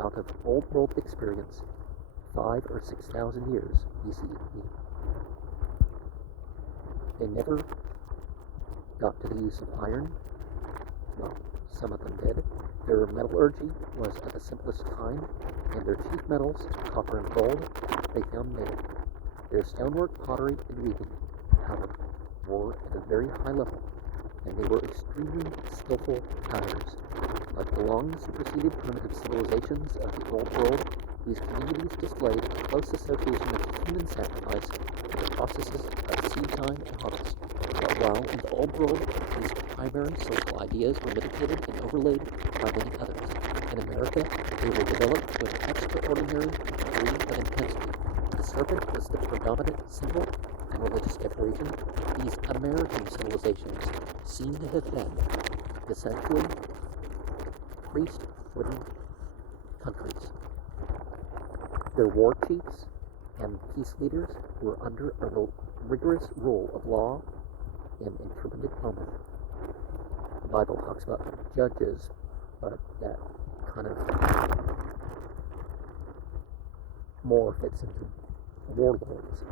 out of old world experience 5,000 or 6,000 years BCE. They never got to the use of iron. Well, some of them did. Their metallurgy was of the simplest kind, and their chief metals, copper and gold, they found native. Their stonework, pottery, and weaving, however, were at a very high level, and they were extremely skillful dyers. Like the long superseded primitive civilizations of the Old World, these communities displayed a close association of human sacrifice with the processes of seed time and harvest. But while in the Old World, these primary social ideas were mitigated and overlaid by many others, in America, they were developed with extraordinary degree of intensity. The serpent was the predominant symbol and religious decoration. These American civilizations seem to have been essentially priest-ridden countries. Their war chiefs and peace leaders were under a rigorous rule of law and interpreted only. The Bible talks about judges, but that kind of more fits into warlords.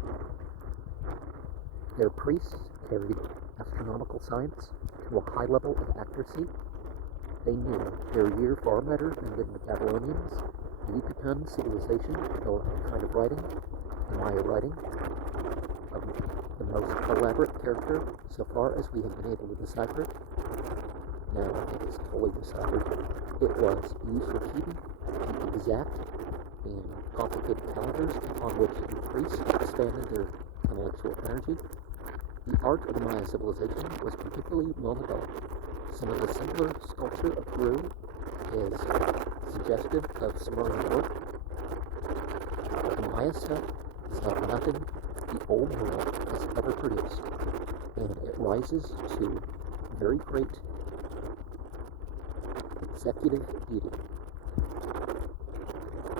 Their priests carried astronomical science to a high level of accuracy. They knew their year far better than did the Babylonians. The Yucatan civilization developed a kind of writing, the Maya writing, of the most elaborate character so far as we have been able to decipher it. Now I think it's totally deciphered. It was used for keeping the exact and complicated calendars upon which the priests expanded their intellectual energy. The art of the Maya civilization was particularly well developed. Some of the simpler sculpture of Peru is suggestive of Sumerian work. The Maya stuff is like nothing the old world has ever produced, and it rises to very great executive beauty.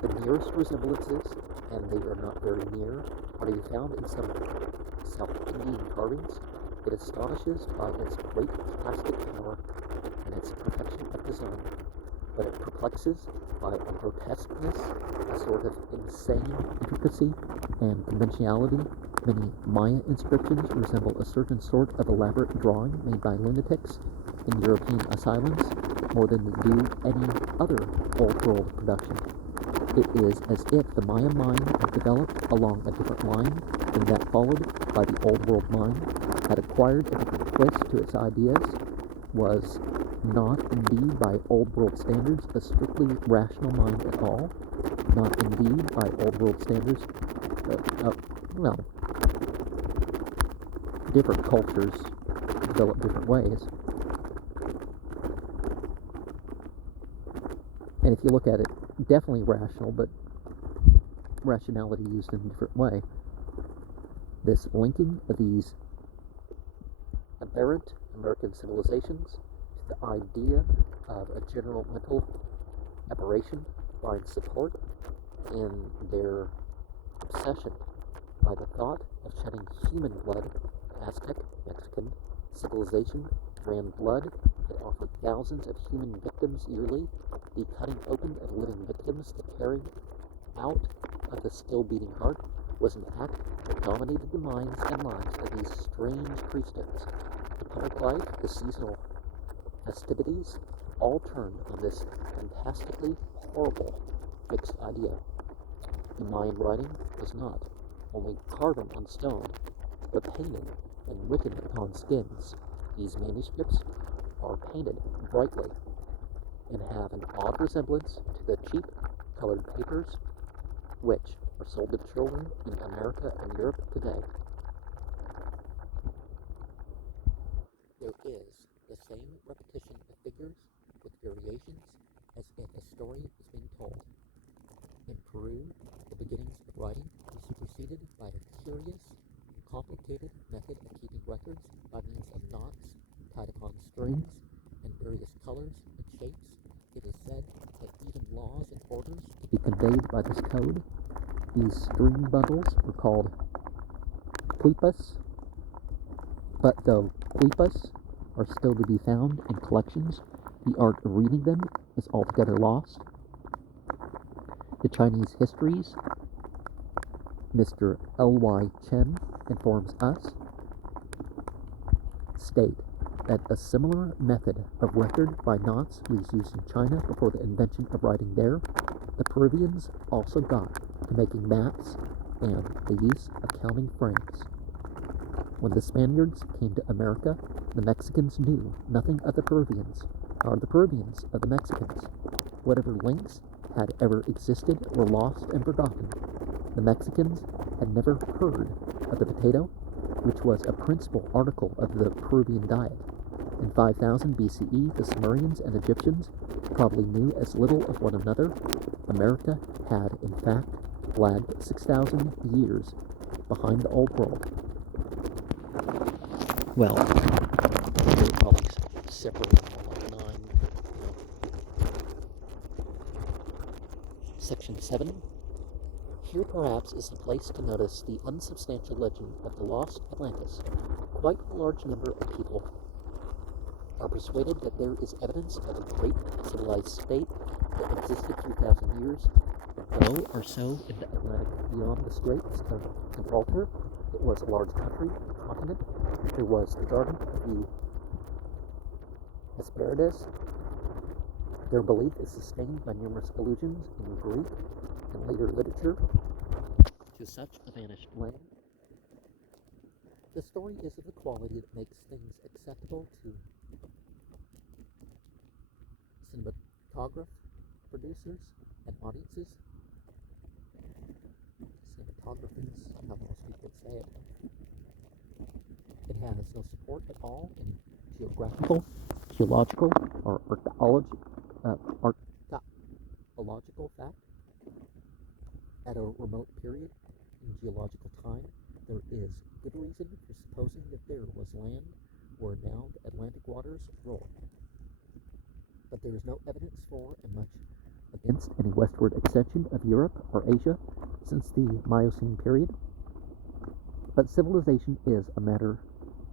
The nearest resemblances, and they are not very near, are to be found in some South Indian carvings. It astonishes by its great plastic power and its perfection of design, but it perplexes by a grotesqueness, a sort of insane intricacy and conventionality. Many Maya inscriptions resemble a certain sort of elaborate drawing made by lunatics in European asylums more than they do any other Old World production. It is as if the Maya mind had developed along a different line than that followed by the Old World mind, had acquired a different twist to its ideas, was not indeed by Old World standards a strictly rational mind at all, not indeed by Old World standards, different cultures develop different ways. And if you look at it, definitely rational, but rationality used in a different way. This linking of these aberrant American civilizations to the idea of a general mental aberration finds support in their obsession by the thought of shedding human blood. Aztec, Mexican civilization ran blood that offered thousands of human victims yearly. The cutting open of living victims to carry out of the still beating heart was an act that dominated the minds and lives of these strange priesthoods. The public life, the seasonal festivities, all turned on this fantastically horrible fixed idea. The Mayan writing was not only carven on stone, but painted and written upon skins. These manuscripts are painted brightly and have an odd resemblance to the cheap colored papers which are sold to children in America and Europe today. There is the same repetition of figures with variations as if a story was being told. In Peru, the beginnings of writing was preceded by a curious and complicated method of keeping records by means of knots tied upon strings and various colors and shapes. It is said that even laws and orders could be conveyed by this code. These string bundles were called quipas, but though quipas are still to be found in collections, the art of reading them is altogether lost. The Chinese histories, Mr. L.Y. Chen informs us, state that a similar method of record by knots was used in China before the invention of writing there. The Peruvians also got to making maps and the use of counting frames. When the Spaniards came to America, the Mexicans knew nothing of the Peruvians, nor the Peruvians of the Mexicans. Whatever links had ever existed were lost and forgotten. The Mexicans had never heard of the potato, which was a principal article of the Peruvian diet. In 5000 BCE, the Sumerians and Egyptians probably knew as little of one another. America had, in fact, lagged 6,000 years behind the Old World. Well, they were probably separated like 9. Section 7. Here perhaps is the place to notice the unsubstantial legend of the lost Atlantis. Quite a large number of people are persuaded that there is evidence of a great civilized state that existed 3,000 years ago or so in the Atlantic beyond the Straits of Gibraltar. It was a large country, a continent. There was the Garden of the Hesperides. Their belief is sustained by numerous allusions in Greek and later literature to such a vanished land. The story is of the quality that makes things acceptable to cinematograph producers and audiences. Cinematographers, how most people say it. It has no support at all in geographical, geological, or archaeological fact. At a remote period in geological time, there is good reason for supposing that there was land where now the Atlantic waters roll. But there is no evidence for and much against any westward extension of Europe or Asia since the Miocene period. But civilization is a matter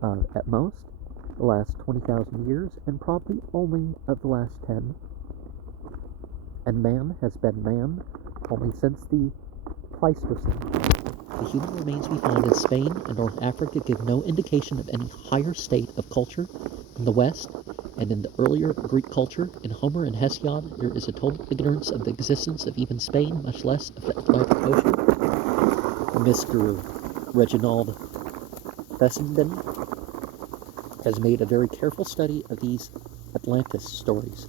of, at most, the last 20,000 years, and probably only of the last 10. And man has been man only since the Pleistocene. The human remains we find in Spain and North Africa give no indication of any higher state of culture in the West, and in the earlier Greek culture, in Homer and Hesiod, there is a total ignorance of the existence of even Spain, much less of the Atlantic Ocean. Mr. Reginald Fessenden has made a very careful study of these Atlantis stories,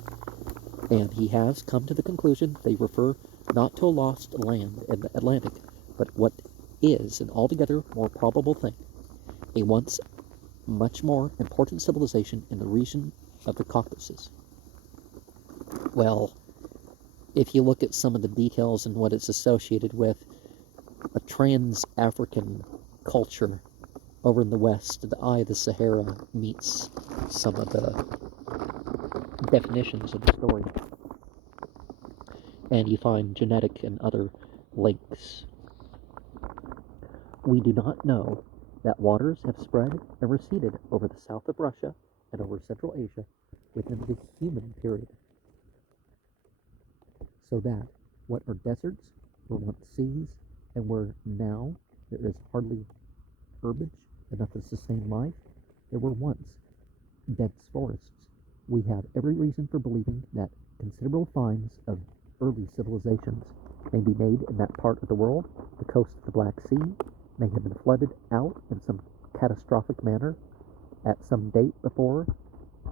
and he has come to the conclusion they refer not to a lost land in the Atlantic, but what is an altogether more probable thing, a once much more important civilization in the region of the Caucasus. Well, if you look at some of the details and what it's associated with, a trans-African culture over in the west, the Eye of the Sahara meets some of the definitions of the story. And you find genetic and other links. We do not know that waters have spread and receded over the south of Russia and over Central Asia within the human period. So that what are deserts were once seas, and where now there is hardly herbage enough to sustain life, there were once dense forests. We have every reason for believing that considerable finds of early civilizations may be made in that part of the world. The coast of the Black Sea may have been flooded out in some catastrophic manner at some date before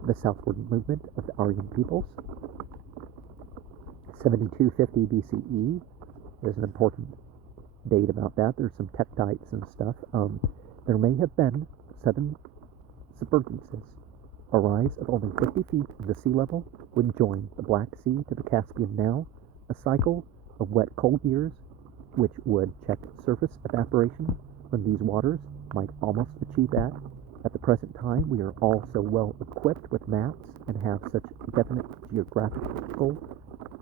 the southward movement of the Aryan peoples. 7250 BCE is an important date about that. There's some tektites and stuff. There may have been sudden submergences. A rise of only 50 feet of the sea level would join the Black Sea to the Caspian now. A cycle of wet cold years, which would check surface evaporation from these waters, might almost achieve that. At the present time, we are all so well equipped with maps and have such definite geographical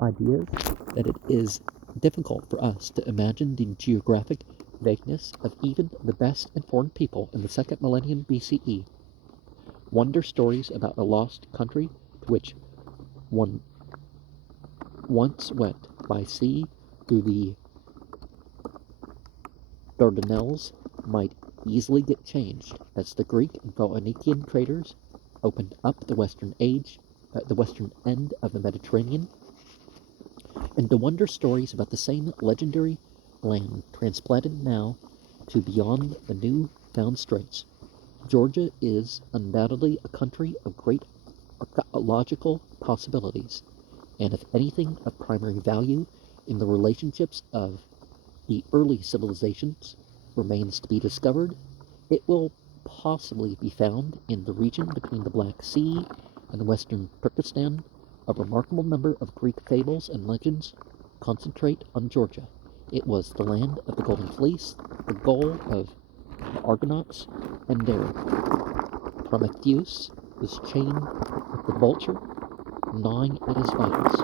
ideas that it is difficult for us to imagine the geographic vagueness of even the best informed people in the second millennium BCE. Wonder stories about a lost country to which one once went by sea through the Dardanelles might easily get changed as the Greek and Phoenician traders opened up the western end of the Mediterranean, and to wonder stories about the same legendary land transplanted now to beyond the new found straits. Georgia is undoubtedly a country of great archaeological possibilities, and if anything of primary value in the relationships of the early civilizations remains to be discovered, it will possibly be found in the region between the Black Sea and western Turkestan. A remarkable number of Greek fables and legends concentrate on Georgia. It was the land of the Golden Fleece, the goal of the Argonauts, and there Prometheus was chained with the vulture, gnawing at his vitals.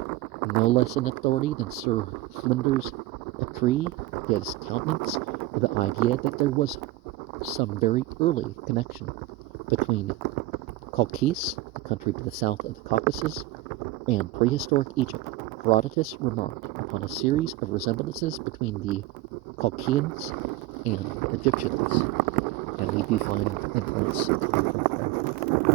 No less an authority than Sir Flinders Petrie gives countenance to the idea that there was some very early connection between Chalkis, the country to the south of the Caucasus, and prehistoric Egypt. Herodotus remarked upon a series of resemblances between the Chalkians and the Egyptians, and we do find influence from there.